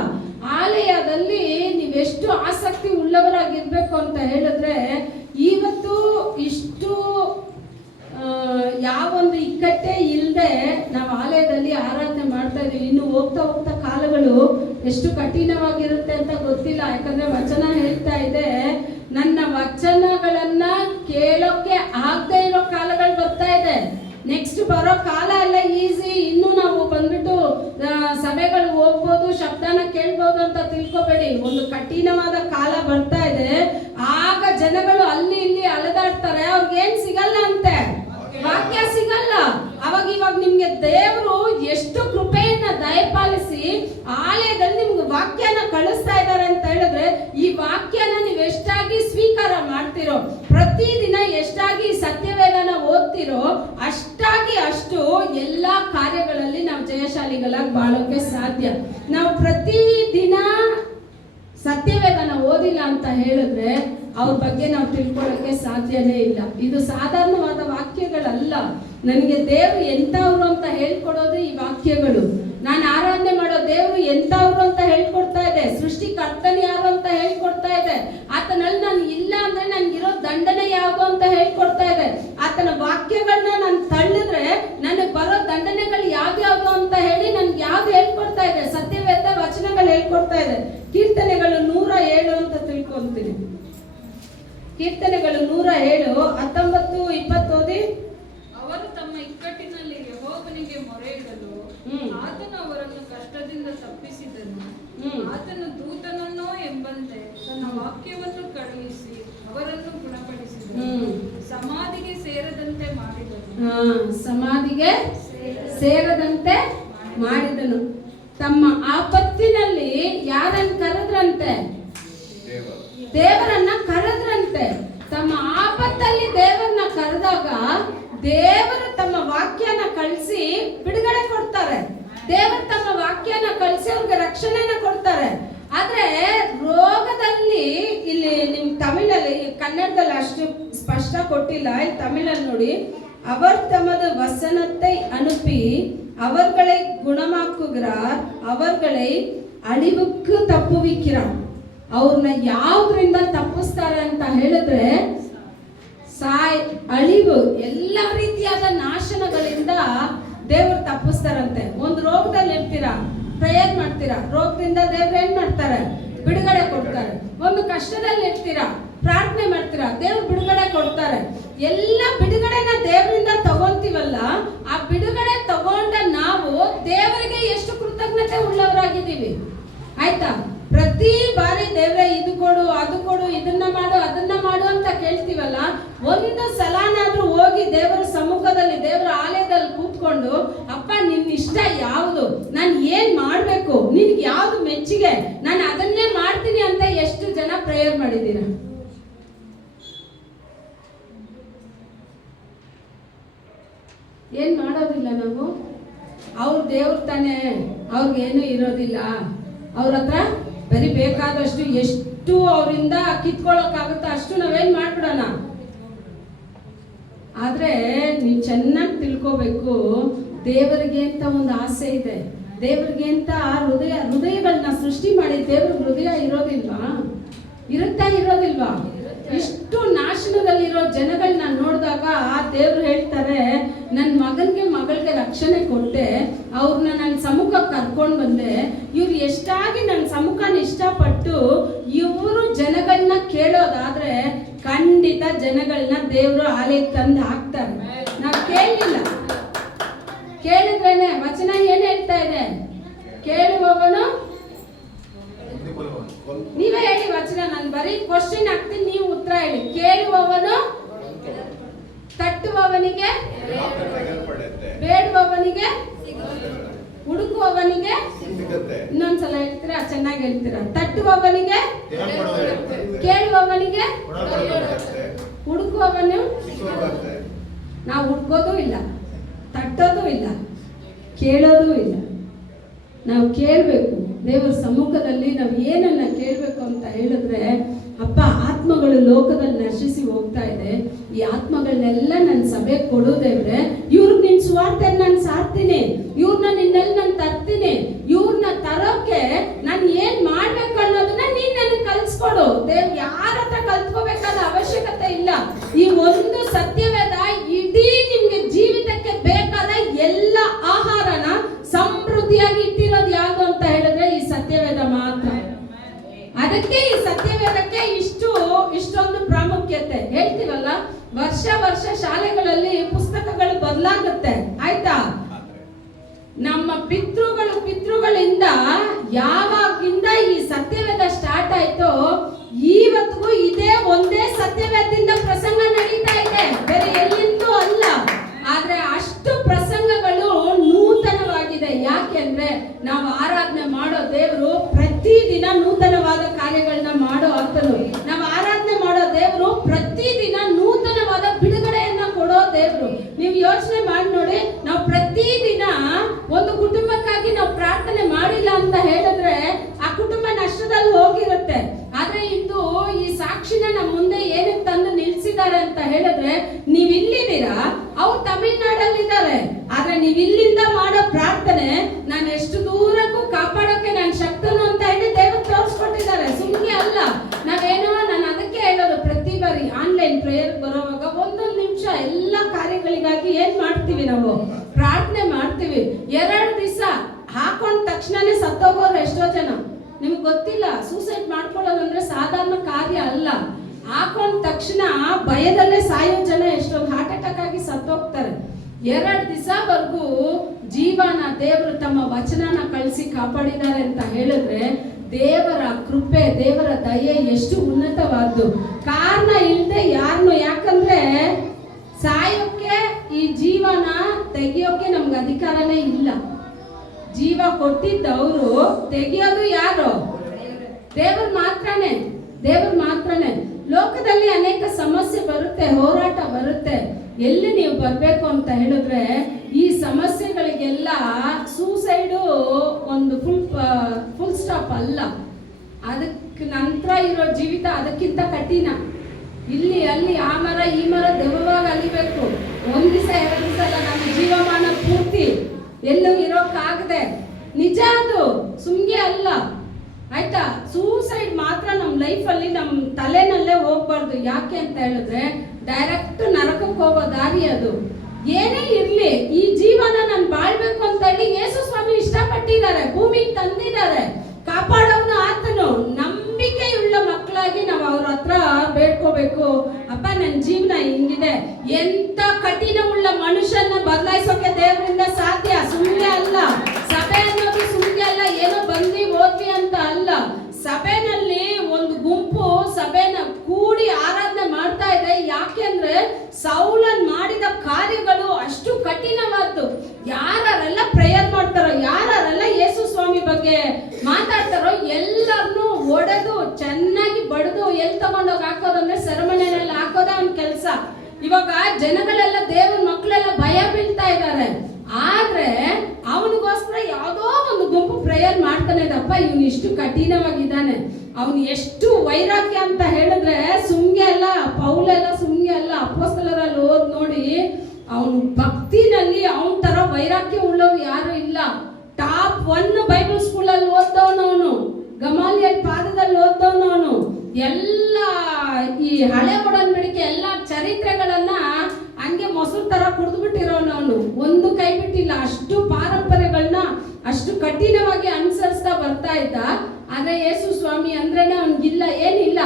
ಆಲಯದಲ್ಲಿ ನೀವೆಷ್ಟು ಆಸಕ್ತಿ ಉಳ್ಳವರಾಗಿರ್ಬೇಕು ಅಂತ ಹೇಳಿದ್ರೆ ಇವತ್ತು ಇಷ್ಟು ಯಾವೊಂದು ಇಕ್ಕಟ್ಟೆ ಇಲ್ಲದೆ ನಾವು ಆಲಯದಲ್ಲಿ ಆರಾಧನೆ ಮಾಡ್ತಾ ಇದ್ದೀವಿ. ಇನ್ನು ಹೋಗ್ತಾ ಹೋಗ್ತಾ ಕಾಲಗಳು ಎಷ್ಟು ಕಠಿಣವಾಗಿರುತ್ತೆ ಅಂತ ಗೊತ್ತಿಲ್ಲ. ಯಾಕಂದ್ರೆ ವಚನ ಹೇಳ್ತಾ ಇದೆ, ನನ್ನ ವಚನಗಳನ್ನ ಕೇಳೋಕೆ ಆಗದೆ ಇರೋ ಕಾಲಗಳು ಬರ್ತಾ ಇದೆ. ನೆಕ್ಸ್ಟ್ ಬರೋ ಕಾಲ ಎಲ್ಲ ಈಸಿ. ಇನ್ನು ನಾವು ಬಂದ್ಬಿಟ್ಟು ಸಭೆಗಳು ಹೋಗ್ಬೋದು, ಶಬ್ದನ ಕೇಳ್ಬೋದು ಅಂತ ತಿಳ್ಕೊಬೇಡಿ. ಒಂದು ಕಠಿಣವಾದ ಕಾಲ ಬರ್ತಾ ಇದೆ. ಆಗ ಜನಗಳು ಅಲ್ಲಿ ಇಲ್ಲಿ ಅಲೆದಾಡ್ತಾರೆ, ಅವ್ರಿಗೇನ್ ಸಿಗಲ್ಲ ಅಂತೆ, ವಾಕ್ಯ ಸಿಗಲ್ಲ. ಇವಾಗ ನಿಮ್ಗೆ ದೇವರು ಎಷ್ಟು ಕೃಪೆಯನ್ನ ದಯಪಾಲಿಸಿ ಆಲಯದಲ್ಲಿ ನಿಮ್ಗೆ ವಾಕ್ಯನ ಕಳಿಸ್ತಾ ಇದ್ದಾರೆ ಅಂತ ಹೇಳಿದ್ರೆ ಈ ವಾಕ್ಯನ ನೀವು ಎಷ್ಟಾಗಿ ಸ್ವೀಕಾರ ಮಾಡ್ತಿರೋ, ಪ್ರತಿದಿನ ಎಷ್ಟಾಗಿ ಸತ್ಯವೇದನ ಓದ್ತಿರೋ ಅಷ್ಟಾಗಿ ಅಷ್ಟು ಎಲ್ಲಾ ಕಾರ್ಯಗಳಲ್ಲಿ ನಾವು ಜಯಶಾಲಿಗಳಾಗಿ ಬಾಳೋಕೆ ಸಾಧ್ಯ. ನಾವು ಪ್ರತಿದಿನ ಸತ್ಯವೇದನ ಓದಿಲ್ಲ ಅಂತ ಹೇಳಿದ್ರೆ ಅವ್ರ ಬಗ್ಗೆ ನಾವು ತಿಳ್ಕೊಳ್ಳೋಕೆ ಸಾಧ್ಯನೇ ಇಲ್ಲ. ಇದು ಸಾಧಾರಣವಾದ ವಾಕ್ಯಗಳಲ್ಲ. ನನಗೆ ದೇವರು ಎಂಥವ್ರು ಅಂತ ಹೇಳ್ಕೊಡೋದು ಈ ವಾಕ್ಯಗಳು. ನಾನು ಆರಾಧನೆ ಮಾಡೋ ದೇವರು ಎಂಥವ್ರು ಅಂತ ಹೇಳ್ಕೊಡ್ತಾ ಇದೆ, ಸೃಷ್ಟಿಕರ್ತನೆ ಯಾರು ಅಂತ ಹೇಳ್ಕೊಡ್ತಾ ಇದೆ, ಆತನಲ್ಲಿ ನಾನು ಇಲ್ಲ ಅಂದ್ರೆ ನನ್ಗಿರೋ ದಂಡನೆ ಯಾವುದು ಅಂತ ಹೇಳ್ಕೊಡ್ತಾ ಇದೆ. ಆತನ ವಾಕ್ಯಗಳನ್ನ ನಾನು ತಳ್ಳಿದ್ರೆ ನನಗೆ ಬರೋ ದಂಡನೆಗಳು ಯಾವ್ಯಾವ್ದು ಅಂತ ಹೇಳಿ ನನ್ಗೆ ಯಾವ್ದು ಹೇಳ್ಕೊಡ್ತಾ ಇದೆ, ಸತ್ಯವೇದ ವಚನಗಳು ಹೇಳ್ಕೊಡ್ತಾ ಇದೆ. ಕೀರ್ತನೆಗಳು 107 ಅಂತ ತಿಳ್ಕೊಂತೀನಿ. ಕೀರ್ತನೆಗಳು 107 19, 20 ಓದಿ. ಅವರು ತಮ್ಮ ಇಕ್ಕಟ್ಟಿನಲ್ಲಿ ಯೆಹೋವನಿಗೆ ಮೊರೆಯಿಡಲು ಆತನು ಅವರನ್ನು ಕಷ್ಟದಿಂದ ತಪ್ಪಿಸಿದನು. ಆತನು ದೂತನನ್ನೋ ಎಂಬಂತೆ ತನ್ನ ವಾಕ್ಯವನ್ನು ಕಳುಹಿಸಿ ಅವರನ್ನು ಗುಣಪಡಿಸಿದನು. ಸಮಾಧಿಗೆ ಸೇರದಂತೆ ಮಾಡಿದನು. ಸಮಾಧಿಗೆ ಸೇರದಂತೆ ಮಾಡಿದನು. ತಮ್ಮ ಆಪತ್ತಿನಲ್ಲಿ ಯಾರನ್ನು ಕರೆದ್ರಂತೆ? ದೇವರನ್ನ ಕರೆದ್ರಂತೆ. ತಮ್ಮ ಆಪತ್ತಲ್ಲಿ ದೇವರನ್ನ ಕರೆದಾಗ ದೇವರು ತಮ್ಮ ವಾಕ್ಯನ ಕಳಿಸಿ ಬಿಡುಗಡೆ ಕೊಡ್ತಾರೆ. ದೇವರು ತಮ್ಮ ವಾಕ್ಯನ ಕಳಿಸಿ ಅವ್ರಿಗೆ ರಕ್ಷಣೆನ ಕೊಡ್ತಾರೆ. ಆದ್ರೆ ರೋಗದಲ್ಲಿ ಇಲ್ಲಿ ನಿಮ್ ತಮಿಳಲ್ಲಿ, ಕನ್ನಡದಲ್ಲಿ ಅಷ್ಟು ಸ್ಪಷ್ಟ ಕೊಟ್ಟಿಲ್ಲ, ಇಲ್ಲಿ ತಮಿಳಲ್ಲಿ ನೋಡಿ. அவர் தமது வசனத்தை அனுப்பி அவர்களை குணமாக்குகிறார், அவர்களை ಅಳಿವುಕ್ಕೆ ತಪ್ಪುವಿಕ್கிறார். ಅವ್ರನ್ನ ಯಾವ್ದ್ರಿಂದ ತಪ್ಪಿಸ್ತಾರೆ ಅಂತ ಹೇಳಿದ್ರೆ ಅಳಿವು, ಎಲ್ಲ ರೀತಿಯಾದ ನಾಶನಗಳಿಂದ ದೇವರು ತಪ್ಪಿಸ್ತಾರಂತೆ. ಒಂದು ರೋಗದಲ್ಲಿ ಇರ್ತೀರಾ, ಪ್ರೇಯರ್ ಮಾಡ್ತೀರಾ, ರೋಗದಿಂದ ದೇವ್ರು ಏನ್ ಮಾಡ್ತಾರೆ? ಬಿಡುಗಡೆ ಕೊಡ್ತಾರೆ. ಒಂದು ಕಷ್ಟದಲ್ಲಿ ಇರ್ತೀರಾ, ಪ್ರಾರ್ಥನೆ ಮಾಡ್ತೀರಾ, ದೇವ್ರು ಬಿಡುಗಡೆ ಕೊಡ್ತಾರೆ. ಎಲ್ಲ ಬಿಡುಗಡೆನ ದೇವರಿಂದ ತಗೊಂತೀವಲ್ಲ, ಆ ಬಿಡುಗಡೆ ತಗೊಂಡ ನಾವು ದೇವರಿಗೆ ಎಷ್ಟು ಕೃತಜ್ಞತೆ ಉಳ್ಳವರಾಗಿದ್ದೀವಿ. ಆಯ್ತಾ? ಪ್ರತಿ ಬಾರಿ ದೇವ್ರೆ ಇದು ಕೊಡು, ಅದು ಕೊಡು, ಇದನ್ನ ಮಾಡು, ಅದನ್ನ ಮಾಡು ಅಂತ ಕೇಳ್ತೀವಲ್ಲ, ಒಂದು ಸಲಾನಾದ್ರೂ ಹೋಗಿ ದೇವರ ಸಮ್ಮುಖದಲ್ಲಿ, ದೇವರ ಆಲಯದಲ್ಲಿ ಕೂತ್ಕೊಂಡು, ಅಪ್ಪ ನಿನ್ನ ಇಷ್ಟ ಯಾವುದು, ನಾನು ಏನ್ ಮಾಡ್ಬೇಕು, ನಿನ್ಗೆ ಯಾವ್ದು ಮೆಚ್ಚಿಗೆ, ನಾನು ಅದನ್ನೇ ಮಾಡ್ತೀನಿ ಅಂತ ಎಷ್ಟು ಜನ ಪ್ರೇಯರ್ ಮಾಡಿದ್ದೀರಾ? ಏನ್ ಮಾಡೋದಿಲ್ಲ ನಾವು. ಅವ್ರ ದೇವ್ರ ತಾನೆ, ಅವ್ರಿಗೇನು ಇರೋದಿಲ್ಲ. ಅವ್ರ ಹತ್ರ ಬರೀ ಬೇಕಾದಷ್ಟು ಎಷ್ಟು ಅವರಿಂದ ಕಿತ್ಕೊಳ್ಳೋಕ್ಕಾಗುತ್ತೋ ಅಷ್ಟು ನಾವೇನ್ ಮಾಡ್ಬಿಡೋಣ. ಆದ್ರೆ ನೀವು ಚೆನ್ನಾಗಿ ತಿಳ್ಕೋಬೇಕು, ದೇವರಿಗೆ ಅಂತ ಒಂದು ಆಸೆ ಇದೆ. ದೇವರಿಗೆ ಅಂತ ಹೃದಯಗಳನ್ನ ಸೃಷ್ಟಿ ಮಾಡಿ ದೇವ್ರ ಹೃದಯ ಇರೋದಿಲ್ವಾ? ಇರೋದಿಲ್ವಾ? ಇಷ್ಟು ನಾಶನದಲ್ಲಿರೋ ಜನಗಳನ್ನ ನೋಡಿದಾಗ ಆ ದೇವ್ರು ಹೇಳ್ತಾರೆ, ನನ್ನ ಮಗಳಿಗೆ ರಕ್ಷಣೆ ಕೊಟ್ಟೆ, ಅವ್ರನ್ನ ನನ್ನ ಸಮ್ಮುಖಕ್ಕೆ ಕರ್ಕೊಂಡು ಬಂದೆ, ಇವ್ರು ಎಷ್ಟಾಗಿ ನನ್ನ ಸಮ್ಮುಖನ ಇಷ್ಟಪಟ್ಟು ಇವರು ಜನಗಳನ್ನ ಕೇಳೋದಾದ್ರೆ ಖಂಡಿತ ಜನಗಳನ್ನ ದೇವರು ಆಲಯಕ್ಕೆ ತಂದು ಹಾಕ್ತಾರೆ. ನಾವು ಕೇಳಲಿಲ್ಲ, ಕೇಳಿದ್ರೇನೆ ಇದೆ? ಕೇಳುವವನು, ನೀವೇ ಹೇಳಿ ವಚನ, ನಾನು ಬರೀ ಕ್ವಶನ್ ಹಾಕ್ತೀನಿ, ನೀವು ಉತ್ತರ ಹೇಳಿ. ಕೇಳುವವನು, ತಟ್ಟುವವನಿಗೆ, ಬೇಡುವವನಿಗೆ, ಹುಡುಕುವವನಿಗೆ. ಇನ್ನೊಂದ್ಸಲ ಹೇಳ್ತೀರಾ? ಚೆನ್ನಾಗಿ ಹೇಳ್ತೀರಾ. ತಟ್ಟುವವನಿಗೆ, ಕೇಳುವವನಿಗೆ, ಹುಡುಕುವವನು. ನಾವು ಹುಡ್ಕೋದು ಇಲ್ಲ, ತಟ್ಟೋದು ಇಲ್ಲ, ಕೇಳೋದು ಇಲ್ಲ. ನಾವು ಕೇಳಬೇಕು. ದೇವರ ಸಮ್ಮುಖದಲ್ಲಿ ನಾವು ಏನನ್ನ ಕೇಳಬೇಕು ಅಂತ ಹೇಳಿದ್ರೆ, ಅಪ್ಪ, ಆತ್ಮಗಳು ಲೋಕದಲ್ಲಿ ನಶಿಸಿ ಹೋಗ್ತಾ ಇದೆ, ಈ ಆತ್ಮಗಳನ್ನೆಲ್ಲ ನನ್ನ ಸಭೆಗೆ ಕೊಡು ದೇವ್ರೆ. ಇವ್ರಿಗೆ ನಿನ್ನ ಸ್ವಾರ್ಥ ನಾನು ಸಾರ್ತೀನಿ, ಇವ್ರನ್ನ ನಿನ್ನಲ್ಲಿ ನಾನು ತರ್ತೀನಿ, ಇವ್ರನ್ನ ತರೋಕೆ ನಾನು ಏನ್ ಮಾಡ್ಬೇಕು ಅನ್ನೋದನ್ನ ನೀನ್ ನನಗೆ ಕಲ್ಸ್ಕೊಡು ದೇವ್. ಯಾರ ಹತ್ರ ಕಲ್ತ್ಕೋಬೇಕಾದ ಅವಶ್ಯಕತೆ ಇಲ್ಲ. ಈ ಒಂದು ಸತ್ಯವೇದ ಇಡೀ ನಿಮ್ಗೆ ಜೀವಿತಕ್ಕೆ ಬೇಕಾದ ಎಲ್ಲ ಆಹಾರನ ಸಮೃದ್ಧಿಯಾಗಿ ಇಟ್ಟಿರೋದು ಯಾವುದು ಅಂತ ಹೇಳಿದ್ರೆ ಈ ಸತ್ಯವೇದ ಮಾತ್ರ. ಅದಕ್ಕೆ ಈ ಸತ್ಯವೇದಕ್ಕೆ ಇಷ್ಟೊಂದು ಪ್ರಾಮುಖ್ಯತೆ. ಹೇಳ್ತೀವಲ್ಲ, ವರ್ಷ ಶಾಲೆಗಳಲ್ಲಿ ಪುಸ್ತಕಗಳು ಬದಲಾಗುತ್ತೆ, ಆಯ್ತಾ? ನಮ್ಮ ಪಿತೃಗಳಿಂದ ಯಾವಾಗಿಂದ ಈ ಸತ್ಯವೇದ ಸ್ಟಾರ್ಟ್ ಆಯ್ತೋ ಇವತ್ತಿಗೂ ಇದೇ ಒಂದೇ ಸತ್ಯವೇದದಿಂದ ಪ್ರಸಂಗ ನಡೀತಾ ಇದೆ, ಬೇರೆ ಎಲ್ಲಿಂದೂ ಅಲ್ಲ. ಆದ್ರೆ ಅಷ್ಟು ಪ್ರಸಂಗಗಳು ನೂತನವಾಗಿದೆ. ಯಾಕೆಂದ್ರೆ ನಾವು ಆರಾಧನೆ ಮಾಡೋ ದೇವರು ಪ್ರತಿದಿನ ನೂತನವಾದ ಕಾರ್ಯಗಳನ್ನ ಮಾಡೋ ಆತನು. ನಾವು ಆರಾಧನೆ ಮಾಡೋ ದೇವರು ಪ್ರತಿದಿನ ನೂತನವಾದ ಬಿಡುಗಡೆಯನ್ನ ಕೊಡೋ ದೇವರು. ನೀವು ಯೋಚನೆ ಮಾಡಿ ನೋಡಿ, ನಾವು ಪ್ರತಿದಿನ ಒಂದು ಕುಟುಂಬಕ್ಕಾಗಿ ನಾವು ಪ್ರಾರ್ಥನೆ ಮಾಡಿಲ್ಲ ಅಂತ ಹೇಳಿದ್ರೆ ಆ ಕುಟುಂಬ ನಷ್ಟದಲ್ಲಿ ಹೋಗಿರುತ್ತೆ. ಆದ್ರೆ ಇಂದು ಈ ಸಾಕ್ಷಿನ ನಮ್ಮ ಮುಂದೆ ಏನಕ್ಕೆ ತಂದು ನಿಲ್ಸಿದ್ದಾರೆ ಅಂತ ಹೇಳಿದ್ರೆ, ನೀವ್ ಇಲ್ಲಿದ್ದೀರಾ, ಅವ್ರು ತಮಿಳ್ನಾಡಲ್ಲಿದ್ದಾರೆ, ಆದ್ರೆ ನೀವ್ ಇಲ್ಲಿಂದ ಮಾಡೋ ಪ್ರಾರ್ಥನೆ ನಾನು ಎಷ್ಟು ದೂರಕ್ಕೂ ಕಾಪಾಡೋಕೆ ನಾನು ಶಕ್ತನು ಅಂತ ಹೇಳಿ ದೇವರು ತೋರಿಸ್ಕೊಟ್ಟಿದ್ದಾರೆ. ಸುಮ್ಮನೆ ಅಲ್ಲ. ನಾವೇನೋ, ನಾನು ಅದಕ್ಕೆ ಹೇಳೋದು, ಪ್ರತಿ ಬಾರಿ ಆನ್ಲೈನ್ ಪ್ರೇಯರ್ ಬರೋವಾಗ ಒಂದೊಂದು ನಿಮಿಷ ಎಲ್ಲ ಕಾರ್ಯಗಳಿಗಾಗಿ ಏನ್ ಮಾಡ್ತೀವಿ, ನಾವು ಪ್ರಾರ್ಥನೆ ಮಾಡ್ತೀವಿ. 2 ದಿವಸ ಹಾಕೊಂಡ ತಕ್ಷಣನೇ ಸತ್ತೋಗೋರು ಎಷ್ಟೋ ಜನ. ನಿಮ್ಗೆ ಗೊತ್ತಿಲ್ಲ, ಸೂಸೈಡ್ ಮಾಡ್ಕೊಳ್ಳೋದಂದ್ರೆ ಸಾಧಾರಣ ಕಾರ್ಯ ಅಲ್ಲ. ಹಾಕೊಂಡ ತಕ್ಷಣ ಭಯದಲ್ಲೇ ಸಾಯೋ ಜನ ಎಷ್ಟೊಂದು ಹಾರ್ಟ್ ಅಟ್ಯಾಕ್ ಆಗಿ ಸತ್ತೋಗ್ತಾರೆ. 2 ದಿವಸವರೆಗೂ ಜೀವನ ದೇವರು ತಮ್ಮ ವಚನನ ಕಳಿಸಿ ಕಾಪಾಡಿದ್ದಾರೆ ಅಂತ ಹೇಳಿದ್ರೆ ದೇವರ ಕೃಪೆ, ದೇವರ ದಯೆ ಎಷ್ಟು ಉನ್ನತವಾದ್ದು. ಕಾರಣ ಇಲ್ಲದೆ ಯಾರನ್ನು, ಯಾಕಂದ್ರೆ ಸಾಯೋಕೆ, ಈ ಜೀವನ ತೆಗಿಯೋಕೆ ನಮ್ಗೆ ಅಧಿಕಾರನೇ ಇಲ್ಲ. ಜೀವ ಕೊಟ್ಟಿದ್ದವರು, ತೆಗಿಯೋದು ಯಾರು? ದೇವರು ಮಾತ್ರನೇ, ದೇವರು ಮಾತ್ರನೇ. ಲೋಕದಲ್ಲಿ ಅನೇಕ ಸಮಸ್ಯೆ ಬರುತ್ತೆ, ಹೋರಾಟ ಬರುತ್ತೆ. ಎಲ್ಲಿ ನೀವು ಬರಬೇಕು ಅಂತ ಹೇಳಿದ್ರೆ ಈ ಸಮಸ್ಯೆಗಳಿಗೆಲ್ಲ ಸೂಸೈಡು ಒಂದು ಫುಲ್ ಸ್ಟಾಪ್ ಅಲ್ಲ. ಅದಕ್ಕೆ ನಂತರ ಇರೋ ಜೀವಿತ ಅದಕ್ಕಿಂತ ಕಠಿಣ. ಇಲ್ಲಿ ಅಲ್ಲಿ ಆ ಮರ ಈ ಮರ ದೆವ್ವವಾಗಿ ಅಲಿಬೇಕು. 1 ದಿವಸ 2 ದಿವಸ ಅಲ್ಲ, ನಮ್ಮ ಜೀವಮಾನ ಪೂರ್ತಿ ಎಲ್ಲೂ ಇರೋಕ್ಕಾಗದೆ. ನಿಜ, ಅದು ಸುಮ್ಗೆ ಅಲ್ಲ, ಆಯ್ತಾ? ಸೂಸೈಡ್ ಮಾತ್ರ ನಮ್ಮ ಲೈಫಲ್ಲಿ ನಮ್ಮ ತಲೆನಲ್ಲೇ ಹೋಗ್ಬಾರ್ದು. ಯಾಕೆ ಅಂತ ಹೇಳಿದ್ರೆ ಡೈರೆಕ್ಟ್ ನರಕಕ್ಕೆ ಹೋಗೋ ದಾರಿ ಅದು. ಏನೇ ಇರ್ಲಿ, ಈ ಜೀವನ ನಾನು ಬಾಳ್ಬೇಕು ಅಂತ ಹೇಳಿ ಯೇಸು ಸ್ವಾಮಿ ಇಷ್ಟಪಟ್ಟಿದ್ದಾರೆ, ಭೂಮಿಗೆ ತಂದಿದ್ದಾರೆ. ಕಾಪಾಡೋನು ಆತನು. ನಂಬಿಕೆಯುಳ್ಳ ಮಕ್ಕಳಾಗಿ ನಾವು ಅವ್ರ ಹತ್ರ ಬೇಡ್ಕೋಬೇಕು. ಅಪ್ಪ, ನನ್ನ ಜೀವನ ಹಿಂಗಿದೆ. ಎಂತ ಕಠಿಣ ಉಳ್ಳ ಮನುಷ್ಯನ ಬದಲಾಯಿಸೋಕೆ ದೇವರಿಂದ ಸಾಧ್ಯ. ಸುಮ್ಮನೆ ಅಲ್ಲ. ಸಭೆ ಅನ್ನೋದು ಸುಮ್ಮನೆ ಅಲ್ಲ, ಏನೋ ಬಂದ್ವಿ ಓದ್ವಿ ಅಂತ ಅಲ್ಲ. ಸಭೆನಲ್ಲಿ ಒಂದು ಗುಂಪು ಸಭೆನ ಕೂಡಿ ಆರಾಧನೆ ಮಾಡ್ತಾ ಇದೆ. ಯಾಕೆಂದ್ರೆ ಸೌಲನ್ ಮಾಡಿದ ಕಾರ್ಯಗಳು ಅಷ್ಟು ಕಠಿಣವಾದ್ದು. ಯಾರೆಲ್ಲ ಪ್ರೇಯರ್ ಮಾಡ್ತಾರೋ, ಯಾರೆಲ್ಲ ಯೇಸು ಸ್ವಾಮಿ ಬಗ್ಗೆ ಮಾತಾಡ್ತಾರೋ ಎಲ್ಲರನ್ನೂ ಒಡೆದು ಚೆನ್ನಾಗಿ ಬಡಿದು ಎಲ್ಲಿ ತಗೊಂಡೋಗಿ ಹಾಕೋದಂದ್ರೆ ಸೆರೆಮನೆಯಲ್ಲಿ ಹಾಕೋದೇ ಅವ್ನ ಕೆಲಸ. ಇವಾಗ ಜನಗಳೆಲ್ಲ, ದೇವ್ರ ಮಕ್ಕಳೆಲ್ಲ ಭಯ ಬೀಳ್ತಾ ಇದ್ದಾರೆ. ಆದ್ರೆ ಅವನಿಗೋಸ್ಕರ ಯಾವುದೋ ಒಂದು ಗುಂಪು ಪ್ರೇಯರ್ ಮಾಡ್ತಾನೆ. ದಪ್ಪ, ಇವನು ಇಷ್ಟು ಕಠಿಣವಾಗಿದ್ದಾನೆ, ಅವನು ಎಷ್ಟು ವೈರಾಗ್ಯ ಅಂತ ಹೇಳಿದ್ರೆ ಸುಮ್ಗೆ ಅಲ್ಲ. ಪೌಲೆಲ್ಲ ಸುಮ್ಗೆ ಅಲ್ಲ. ಅಪೊಸ್ತಲರಲ್ಲಿ ಓದ್ ನೋಡಿ, ಅವನು ಭಕ್ತಿನಲ್ಲಿ ಅವನ ತರ ವೈರಾಗ್ಯ ಉಳ್ಳವ್ರು ಯಾರು ಇಲ್ಲ. ಟಾಪ್ 1 ಬೈಬಲ್ ಸ್ಕೂಲಲ್ಲಿ ಓದ್ದವನು ಅವನು. ಗಮಾಲಿಯಲ್ ಪಾದದಲ್ಲಿ ಓದ್ದವನು ಅವನು. ಎಲ್ಲ ಈ ಹಳೆ ಒಡಂಬಡಿಕೆ ಎಲ್ಲ ಚರಿತ್ರೆಗಳನ್ನ ಹಂಗೆ ಮೊಸರು ತರ ಕುಡಿದ್ಬಿಟ್ಟಿರೋನು ಅವನು. ಒಂದು ಕೈ ಬಿಟ್ಟಿಲ್ಲ. ಅಷ್ಟು ಪಾರಂಪರ್ಯಗಳನ್ನ ಅಷ್ಟು ಕಠಿಣವಾಗಿ ಅನುಸರಿಸ್ತಾ ಬರ್ತಾ ಇದ್ದ. ಆದ್ರೆ ಯೇಸು ಸ್ವಾಮಿ ಅಂದ್ರೇನೆ ಅವನಿಗಿಲ್ಲ, ಏನಿಲ್ಲ,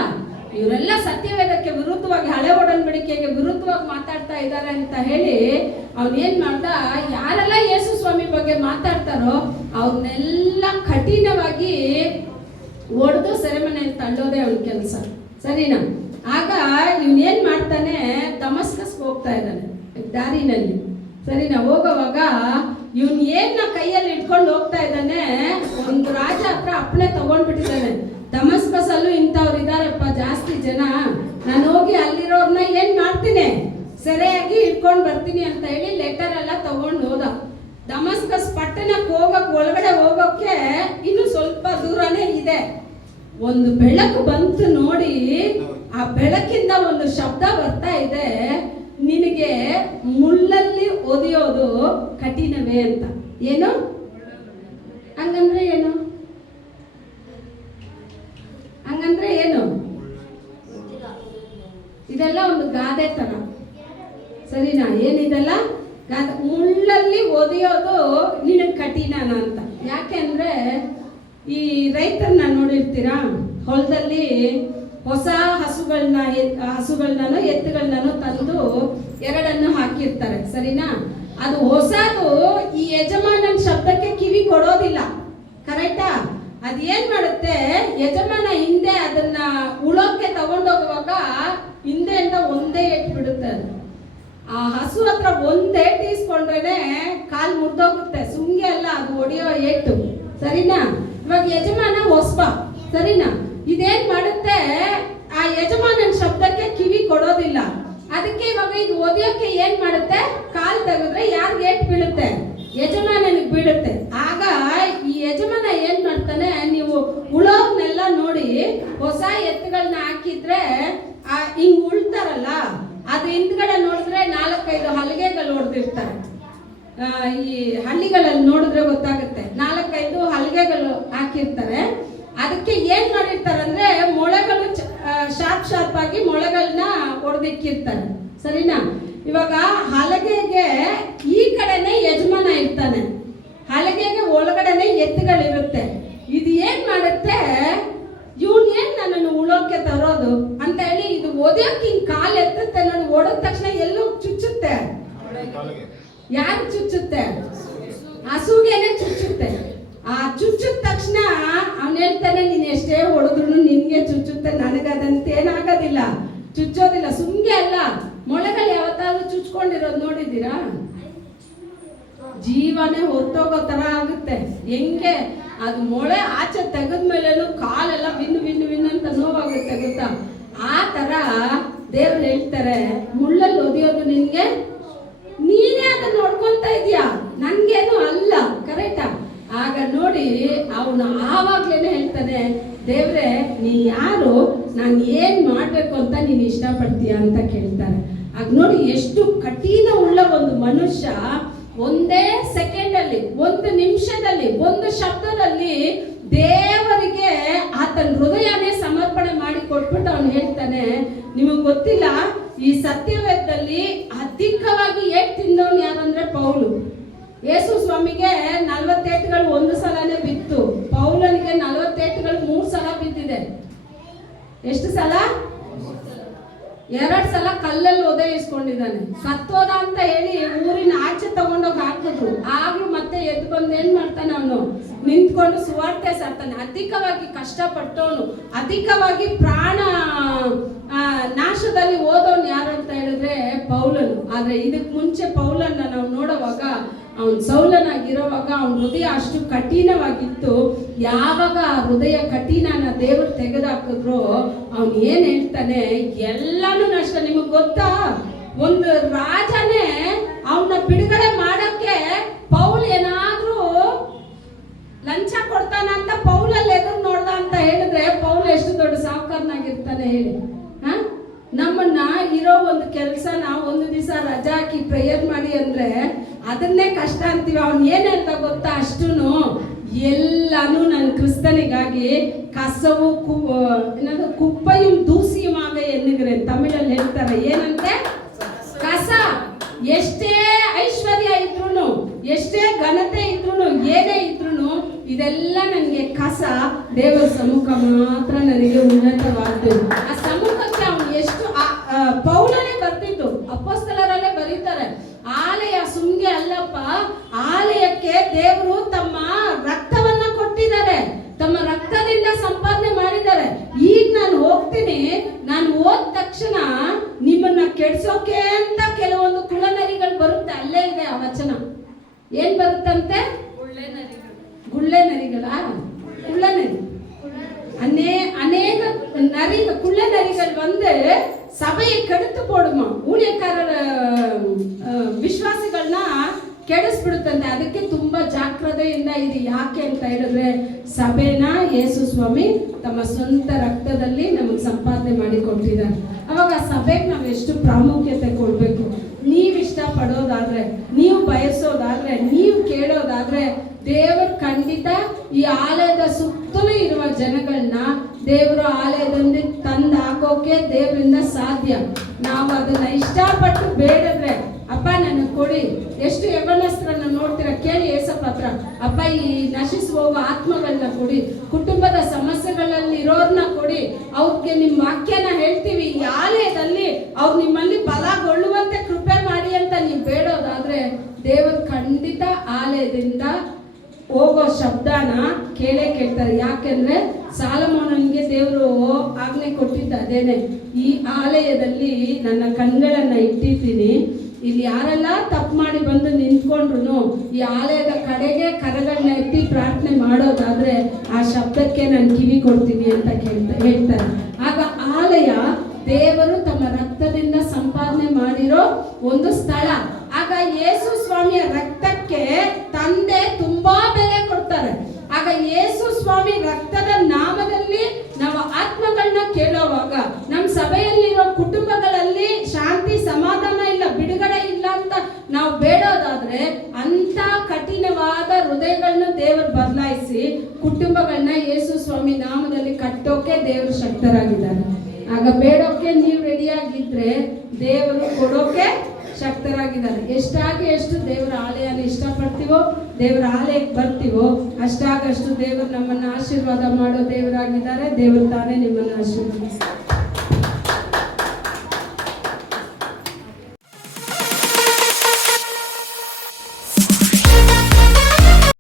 ಇವರೆಲ್ಲ ಸತ್ಯವೇದಕ್ಕೆ ವಿರುದ್ಧವಾಗಿ, ಹಳೆ ಒಡಂಬಡಿಕೆಗೆ ವಿರುದ್ಧವಾಗಿ ಮಾತಾಡ್ತಾ ಇದ್ದಾರೆ ಅಂತ ಹೇಳಿ ಅವನೇನ್ ಮಾಡ್ದ, ಯಾರೆಲ್ಲ ಯೇಸು ಸ್ವಾಮಿ ಬಗ್ಗೆ ಮಾತಾಡ್ತಾರೋ ಅವ್ರನ್ನೆಲ್ಲ ಕಠಿಣವಾಗಿ ಹೊಡೆದು ಸೆರೆಮನೆಯಲ್ಲಿ ತಳ್ಳೋದೇ ಅವನ ಕೆಲಸ, ಸರಿನಾ? ಆಗ ಇವನೇನ್ ಮಾಡ್ತಾನೆ, ದಮಸ್ಕಸ್ಗೆ ಹೋಗ್ತಾ ಇದ್ದಾನೆ ದಾರಿನಲ್ಲಿ, ಸರಿನಾ? ಹೋಗೋವಾಗ ಇವನ್ ಏನ್ನ ಕೈಯಲ್ಲಿ ಇಟ್ಕೊಂಡು ಹೋಗ್ತಾ ಇದ್ದಾನೆ, ಒಂದು ರಾಜ ಹತ್ರ ಅಪ್ಪಣೆ ತಗೊಂಡ್ಬಿಟ್ಟಿದ್ದಾನೆ, ದಮಸ್ಕಸ್ ಅಲ್ಲೂ ಇಂಥವ್ರು ಇದಾರಪ್ಪ ಜಾಸ್ತಿ ಜನ, ನಾನು ಹೋಗಿ ಅಲ್ಲಿರೋರ್ನ ಏನ್ ಮಾಡ್ತೀನಿ, ಸೆರೆಯಾಗಿ ಇಟ್ಕೊಂಡು ಬರ್ತೀನಿ ಅಂತ ಹೇಳಿ ಲೆಟರ್ ಎಲ್ಲ ತಗೊಂಡು ಹೋದ. ದಮಸ್ಕಸ್ ಪಟ್ಟಣಕ್ಕೆ ಒಳಗಡೆ ಹೋಗೋಕೆ ಇನ್ನು ಸ್ವಲ್ಪ ದೂರನೇ ಇದೆ. ಒಂದು ಬೆಳಕು ಬಂತು ನೋಡಿ, ಆ ಬೆಳಕಿಂದ ಒಂದು ಶಬ್ದ ಬರ್ತಾ ಇದೆ, ನಿನಗೆ ಮುಳ್ಳಲ್ಲಿ ಒದೆಯೋದು ಕಠಿಣವೇ ಅಂತ. ಏನು ಹಂಗಂದ್ರೆ ಏನು? ಹಂಗಂದ್ರೆ ಏನು? ಇದೆಲ್ಲ ಒಂದು ಗಾದೆ ತರ, ಸರಿನಾ? ಏನಿದೆಲ್ಲ ಗಾದೆ. ಮುಳ್ಳಲ್ಲಿ ಒದೆಯೋದು ನಿನಗೆ ಕಠಿಣನ ಅಂತ. ಯಾಕೆಂದ್ರೆ ಈ ರೈತರನ್ನ ನೋಡಿರ್ತೀರಾ, ಹೊಲದಲ್ಲಿ ಹೊಸ ಹಸುಗಳನ್ನೋ ಎತ್ತುಗಳನ್ನೋ ತಂದು ಎರಡನ್ನು ಹಾಕಿರ್ತಾರೆ, ಸರಿನಾ? ಅದು ಹೊಸದು ಈ ಯಜಮಾನನ ಶಬ್ದಕ್ಕೆ ಕಿವಿ ಕೊಡೋದಿಲ್ಲ, ಕರೆಕ್ಟಾ? ಅದೇನ್ ಮಾಡುತ್ತೆ, ಯಜಮಾನ ಹಿಂದೆ ಅದನ್ನ ಉಳೋಕೆ ತಗೊಂಡೋಗುವಾಗ ಹಿಂದೆಯಿಂದ ಒಂದೇ ಏಟ್ ಬಿಡುತ್ತೆ. ಅದು ಆ ಹಸು ಹತ್ರ ಒಂದೇ ತೀಸ್ಕೊಂಡ್ರೇನೆ ಕಾಲ್ ಮುರಿದೋಗುತ್ತೆ, ಸುಮ್ಗೆ ಅಲ್ಲ ಅದು ಹೊಡೆಯೋ ಏಟು, ಸರಿನಾ? ಇವಾಗ ಯಜಮಾನ ಹೊಸ್ಬ, ಸರಿನಾ? ಇದೇನ್ ಮಾಡುತ್ತೆ, ಆ ಯಜಮಾನನ ಶಬ್ದಕ್ಕೆ ಕಿವಿ ಕೊಡೋದಿಲ್ಲ. ಅದಕ್ಕೆ ಇವಾಗ ಇದು ಒದೆಯೋಕೆ ಏನ್ ಮಾಡುತ್ತೆ, ಕಾಲ್ ತೆಗೆದ್ರೆ ಯಾರಿಗೆ ಏಟ್ ಬೀಳುತ್ತೆ, ಯಜಮಾನನಿಗೆ ಬೀಳುತ್ತೆ. ಆಗ ಈ ಯಜಮಾನ ಏನ್ ಮಾಡ್ತಾನೆ, ನೀವು ಉಳೋರ್ನೆಲ್ಲ ನೋಡಿ, ಹೊಸ ಎತ್ತುಗಳನ್ನ ಹಾಕಿದ್ರೆ ಹಿಂಗ್ ಉಳ್ತಾರಲ್ಲ, ಅದು ಹಿಂದ್ಗಡೆ ನೋಡಿದ್ರೆ 4-5 ಹಲಗೆಗಳು ಹೊಡೆದಿರ್ತಾರೆ. ಈ ಹಳ್ಳಿಗಳಲ್ಲಿ ನೋಡಿದ್ರೆ ಗೊತ್ತಾಗುತ್ತೆ, 4-5 ಹಲಗೆಗಳು ಹಾಕಿರ್ತಾರೆ. ಅದಕ್ಕೆ ಏನ್ ಮಾಡಿರ್ತಾರೆ ಅಂದ್ರೆ, ಮೊಳೆಗಳು ಶಾರ್ಪ್ ಆಗಿ ಮೊಳೆಗಳನ್ನ ಹೊಡೆದಿಕ್ಕಿರ್ತಾರೆ, ಸರಿನಾ? ಇವಾಗ ಹಲಗೆಗೆ ಈ ಕಡೆನೆ ಯಜಮಾನ ಇರ್ತಾನೆ, ಹಲಗೆಗೆ ಒಳಗಡೆನೆ ಎತ್ತುಗಳಿರುತ್ತೆ. ಇದು ಏನ್ ಮಾಡುತ್ತೆ, ಇವನ್ ಏನ್ ನನ್ನನ್ನು ಉಳೋಕೆ ತರೋದು ಅಂತ ಹೇಳಿ ಇದು ಒದೆಯೋಕೆ ಹಿಂಗ್ ಕಾಲು ಎತ್ತುತ್ತೆ ನೋಡಿ, ಓಡಿದ ತಕ್ಷಣ ಎಲ್ಲೂ ಚುಚ್ಚುತ್ತೆ. ಯಾರು ಚುಚ್ಚುತ್ತೆ? ಹಸುಗೆನೆ ಚುಚ್ಚುತ್ತೆ. ಆ ಚುಚ್ಚಿದ ತಕ್ಷಣ ಅವನ್ ಹೇಳ್ತಾನೆ, ನೀನ್ ಎಷ್ಟೇ ಹೊಡೆದ್ರು ನಿನ್ಗೆ ಚುಚ್ಚುತ್ತೆ, ನನಗದಂತೇನಾಗೋದಿಲ್ಲ, ಚುಚ್ಚೋದಿಲ್ಲ. ಸುಮ್ಗೆ ಅಲ್ಲ, ಮೊಳೆಗಳು ಯಾವತ್ತಾದ್ರೂ ಚುಚ್ಕೊಂಡಿರೋದು ನೋಡಿದ್ದೀರಾ? ಜೀವನೇ ಹೊತ್ತೋಗೋ ತರ ಆಗುತ್ತೆ. ಹೆಂಗೆ ಅದು ಮೊಳೆ ಆಚೆ ತೆಗೆದ್ಮೇಲೆನು ಕಾಲೆಲ್ಲ ವಿನ್ ಅಂತ ನೋವಾಗುತ್ತೆ, ಗೊತ್ತಾ? ಆ ತರ ದೇವ್ರು ಹೇಳ್ತಾರೆ, ಮುಳ್ಳಲ್ಲಿ ಒದೆಯೋದು ನಿನ್ಗೆ, ನೀನೇ ಅದನ್ನ ನೋಡ್ಕೊಂತ ಇದೀಯಾ, ನನ್ಗೇನು ಅಲ್ಲ, ಕರೆಕ್ಟಾ? ಆಗ ನೋಡಿ ಅವನು ಆವಾಗ್ಲೇನೆ ಹೇಳ್ತಾನೆ, ದೇವ್ರೆ ನೀನ್ ಯಾರು, ನಾನು ಏನ್ ಮಾಡ್ಬೇಕು ಅಂತ ನೀನ್ ಇಷ್ಟಪಡ್ತೀಯ ಅಂತ ಕೇಳ್ತಾರೆ. ಆಗ ನೋಡಿ ಎಷ್ಟು ಕಠಿಣ ಉಳ್ಳ ಒಂದು ಮನುಷ್ಯ ಒಂದೇ ಸೆಕೆಂಡಲ್ಲಿ, ಒಂದು ನಿಮಿಷದಲ್ಲಿ, ಒಂದು ಶಬ್ದದಲ್ಲಿ ದೇವರಿಗೆ ಆತನ ಹೃದಯನೇ ಸಮರ್ಪಣೆ ಮಾಡಿ ಕೊಟ್ಬಿಟ್ಟು ಅವನು ಹೇಳ್ತಾನೆ, ನಿಮಗೆ ಗೊತ್ತಿಲ್ಲ, ಈ ಸತ್ಯವೇದದಲ್ಲಿ ಅಧಿಕವಾಗಿ ಏಟ್ ತಿಂದವನು ಯಾರಂದ್ರೆ ಪೌಲು. ಯೇಸು ಸ್ವಾಮಿಗೆ 40 ಏಟುಗಳು ಒಂದು ಸಲನೇ ಬಿತ್ತು, ಪೌಲನಿಗೆ 40 ಏಟುಗಳು 3 ಸಲ ಬಿದ್ದಿದೆ. ಎಷ್ಟು ಸಲ? 2 ಸಲ ಕಲ್ಲಲ್ಲಿ ಒದೆಯಿಸ್ಕೊಂಡಿದ್ದಾನೆ. ಸತ್ತೋದ ಅಂತ ಹೇಳಿ ಊರಿನ ಆಚೆ ತಗೊಂಡೋಗಿ ಹಾಕಿದ್ರು, ಆಗ್ಲೂ ಮತ್ತೆ ಎದ್ದು ಬಂದು ಏನ್ ಮಾಡ್ತಾನೆ, ಅವನು ನಿಂತ್ಕೊಂಡು ಸುವಾರ್ತೆ ಸಾರ್ತಾನೆ. ಅಧಿಕವಾಗಿ ಕಷ್ಟಪಟ್ಟವನು, ಅಧಿಕವಾಗಿ ಪ್ರಾಣ ನಾಶದಲ್ಲಿ ಓದೋನು ಯಾರು ಅಂತ ಹೇಳಿದ್ರೆ ಪೌಲನು. ಆದ್ರೆ ಇದಕ್ ಮುಂಚೆ ಪೌಲನ್ನ ನಾವು ನೋಡುವಾಗ, ಅವನ್ ಸೌಲನಾಗಿರೋವಾಗ ಅವನ ಹೃದಯ ಅಷ್ಟು ಕಠಿಣವಾಗಿತ್ತು. ಯಾವಾಗ ಆ ಹೃದಯ ಕಠಿಣನ ದೇವರು ತೆಗೆದಾಕಿದ್ರು, ಅವನ್ ಏನ್ ಹೇಳ್ತಾನೆ, ಎಲ್ಲಾನು ನಷ್ಟ. ನಿಮಗ್ ಗೊತ್ತಾ, ಒಂದು ರಾಜನೇ ಅವನ್ನ ಬಿಡುಗಡೆ ಮಾಡೋಕೆ ಪೌಲ್ ಏನಾದ್ರೂ ಲಂಚ ಕೊಡ್ತಾನ ಅಂತ ಪೌಲಲ್ಲಿ ಎದುರು ನೋಡ್ದ ಅಂತ ಹೇಳಿದ್ರೆ, ಪೌಲ್ ಎಷ್ಟು ದೊಡ್ಡ ಸಾವುಕಾರನಾಗಿರ್ತಾನೆ ಹೇಳಿ. ನಮ್ಮನ್ನ ಇರೋ ಒಂದು ಕೆಲಸನ ಒಂದು ದಿವಸ ರಜಾ ಹಾಕಿ ಪ್ರೇಯರ್ ಮಾಡಿ ಅಂದ್ರೆ ಅದನ್ನೇ ಕಷ್ಟ ಅಂತೀವಿ. ಅವ್ನು ಏನ್ ಹೇಳ್ತಾ ಗೊತ್ತಾ, ಅಷ್ಟೂನು ಎಲ್ಲಾನು ನನ್ನ ಕ್ರಿಸ್ತನಿಗಾಗಿ ಕಸವು ಏನಾದ್ರು ಕುಪ್ಪೆயும் ದೂಸಿಯುಮಾಗ ಎನ್ನುಗ್ರೆ ತಮಿಳಲ್ಲಿ ಹೇಳ್ತಾರೆ. ಏನಂತೆ? ಕಸ. ಎಷ್ಟೇ ಐಶ್ವರ್ಯ ಇದ್ರೂನು, ಎಷ್ಟೇ ಘನತೆ ಇದ್ರೂನು, ಏನೇ ಇದ್ರೂನು, ಇದೆಲ್ಲ ನನಗೆ ಕಸ ದೇವರ ಸಮ್ಮುಖ ಮಾತ್ರ ನನಗೆ ಉನ್ನತವಾದ್ದು. ಆ ಸಮ್ಮುಖಕ್ಕೆ ಅವನು ಎಷ್ಟು ಪೌಲನೇ ಬರ್ತಿದ್ದು, ಅಪೊಸ್ತಲರಲ್ಲೇ ಬರೀತಾರೆ, ಆಲಯ ಸುಮ್ಗೆ ಅಲ್ಲಪ್ಪ, ಆಲಯಕ್ಕೆ ದೇವರು ತಮ್ಮ ರಕ್ತವನ್ನ ಕೊಟ್ಟಿದ್ದಾರೆ, ತಮ್ಮ ರಕ್ತದಿಂದ ಸಂಪಾದನೆ ಮಾಡಿದ್ದಾರೆ. ಈಗ ನಾನು ಹೋಗ್ತೀನಿ, ನಾನು ಹೋದ ತಕ್ಷಣ ನಿಮ್ಮನ್ನ ಕೆಡ್ಸೋಕೆ ಅಂತ ಕೆಲವೊಂದು ಕುಳ್ಳನರಿಗಳು ಬರುತ್ತೆ. ಅಲ್ಲೇ ಇದೆ ಆ ವಚನ, ಏನ್ ಬರುತ್ತಂತೆ? ಗುಳ್ಳೆ ನರಿಗಳ ಕುಳ್ಳನರಿ, ಅನೇಕ ಕುಳ್ಳೆ ನರಿಗಳು வந்து சபையை கெடுத்து போடுமா, ஊழியக்காரರ ವಿಶ್ವಾಸಿಗಳನ್ನ ಕೆಡಿಸ್ಬಿಡುತ್ತಂತೆ. ಅದಕ್ಕೆ ತುಂಬಾ ಜಾಗ್ರತೆಯಿಂದ ಇದು. ಯಾಕೆ ಅಂತ ಹೇಳಿದ್ರೆ ಸಭೆನ ಯೇಸು ಸ್ವಾಮಿ ತಮ್ಮ ಸ್ವಂತ ರಕ್ತದಲ್ಲಿ ನಮಗೆ ಸಂಪಾದನೆ ಮಾಡಿ ಕೊಟ್ಟಿದ್ದಾರೆ. ಅವಾಗ ಸಭೆಗೆ ನಾವು ಎಷ್ಟು ಪ್ರಾಮುಖ್ಯತೆ ಕೊಡಬೇಕು. ನೀವು ಇಷ್ಟಪಡೋದಾದ್ರೆ, ನೀವು ಬಯಸೋದಾದ್ರೆ, ನೀವು ಕೇಳೋದಾದ್ರೆ ದೇವರು ಖಂಡಿತ ಈ ಆಲಯದ ಸುತ್ತಲೂ ಇರುವ ಜನಗಳನ್ನ ದೇವರು ಆಲಯದಲ್ಲಿ ತಂದು ಹಾಕೋಕೆ ದೇವರಿಂದ ಸಾಧ್ಯ. ನಾವು ಅದನ್ನ ಇಷ್ಟಪಟ್ಟು ಬೇಡದ್ರೆ, ಅಪ್ಪ ನನಗೆ ಕೊಡಿ. ಎಷ್ಟು ಯವನಸ್ತ್ರನ ನೋಡ್ತೀರ, ಕೇಳಿ ಏಸಪ್ಪ ಹತ್ರ, ಅಪ್ಪ ಈ ನಶಿಸಿ ಹೋಗೋ ಆತ್ಮಗಳನ್ನ ಕೊಡಿ, ಕುಟುಂಬದ ಸಮಸ್ಯೆಗಳಲ್ಲಿ ಇರೋರ್ನ ಕೊಡಿ, ಅವ್ರಿಗೆ ನಿಮ್ಮ ವಾಕ್ಯನ ಹೇಳ್ತೀವಿ, ಈ ಆಲಯದಲ್ಲಿ ಅವ್ರು ನಿಮ್ಮಲ್ಲಿ ಬಲಗೊಳ್ಳುವಂತೆ ಕೃಪೆ ಮಾಡಿ ಅಂತ ನೀವು ಬೇಡೋದಾದ್ರೆ ದೇವರು ಖಂಡಿತ ಆಲಯದಿಂದ ಹೋಗೋ ಶಬ್ದನ ಕೇಳ್ತಾರೆ. ಯಾಕೆಂದ್ರೆ ಸಾಲಮೋನನಿಗೆ ದೇವರು ಆಜ್ಞೆ ಕೊಟ್ಟಿದ್ದ ಅದೇನೆ, ಈ ಆಲಯದಲ್ಲಿ ನನ್ನ ಕಣ್ಗಳನ್ನ ಇಟ್ಟಿದ್ದೀನಿ, ಇಲ್ಲಿ ಯಾರೆಲ್ಲ ತಪ್ಪು ಮಾಡಿ ಬಂದು ನಿಂತ್ಕೊಂಡ್ರು ಈ ಆಲಯದ ಕಡೆಗೆ ಕರಗಳನ್ನ ಎತ್ತಿ ಪ್ರಾರ್ಥನೆ ಮಾಡೋದಾದ್ರೆ ಆ ಶಬ್ದಕ್ಕೆ ನಾನು ಕಿವಿ ಕೊಡ್ತೀನಿ ಅಂತ ಹೇಳ್ತಾರೆ. ಆಗ ಆಲಯ ದೇವರು ತಮ್ಮ ರಕ್ತದಿಂದ ಸಂಪಾದನೆ ಮಾಡಿರೋ ಒಂದು ಸ್ಥಳ. ಆಗ ಯೇಸು ಸ್ವಾಮಿಯ ರಕ್ತಕ್ಕೆ ತಂದೆ ತುಂಬಾ ಬೆಲೆ ಕೊಡ್ತಾರೆ. ಆಗ ಯೇಸು ಸ್ವಾಮಿ ರಕ್ತದ ನಾಮದಲ್ಲಿ ನಾವು ಆತ್ಮಗಳನ್ನ ಕೇಳೋವಾಗ ನಮ್ಮ ಸಭೆಯಲ್ಲಿರೋ ಕುಟುಂಬಗಳಲ್ಲಿ ಶಾಂತಿ ಸಮಾಧಾನ ಇಲ್ಲ, ಬಿಡುಗಡೆ ಇಲ್ಲ ಅಂತ ನಾವು ಬೇಡೋದಾದ್ರೆ ಅಂತ ಕಠಿಣವಾದ ಹೃದಯಗಳನ್ನ ದೇವರು ಬದಲಾಯಿಸಿ ಕುಟುಂಬಗಳನ್ನ ಯೇಸು ಸ್ವಾಮಿ ನಾಮದಲ್ಲಿ ಕಟ್ಟೋಕೆ ದೇವರು ಶಕ್ತರಾಗಿದ್ದಾರೆ. ಆಗ ಬೇಡೋಕೆ ನೀವು ರೆಡಿಯಾಗಿದ್ರೆ ದೇವರು ಕೊಡೋಕೆ ಶಕ್ತರಾಗಿದ್ದಾರೆ. ಎಷ್ಟು ದೇವರ ಆಲಯನ ಇಷ್ಟಪಡ್ತೀವೋ, ದೇವರ ಆಲಯಕ್ಕೆ ಬರ್ತೀವೋ, ಅಷ್ಟಾಗಷ್ಟು ದೇವರು ನಮ್ಮನ್ನು ಆಶೀರ್ವಾದ ಮಾಡೋ ದೇವರಾಗಿದ್ದಾರೆ. ದೇವರು ತಾನೇ ನಿಮ್ಮನ್ನು ಆಶೀರ್ವದಿಸ್ತಾರೆ.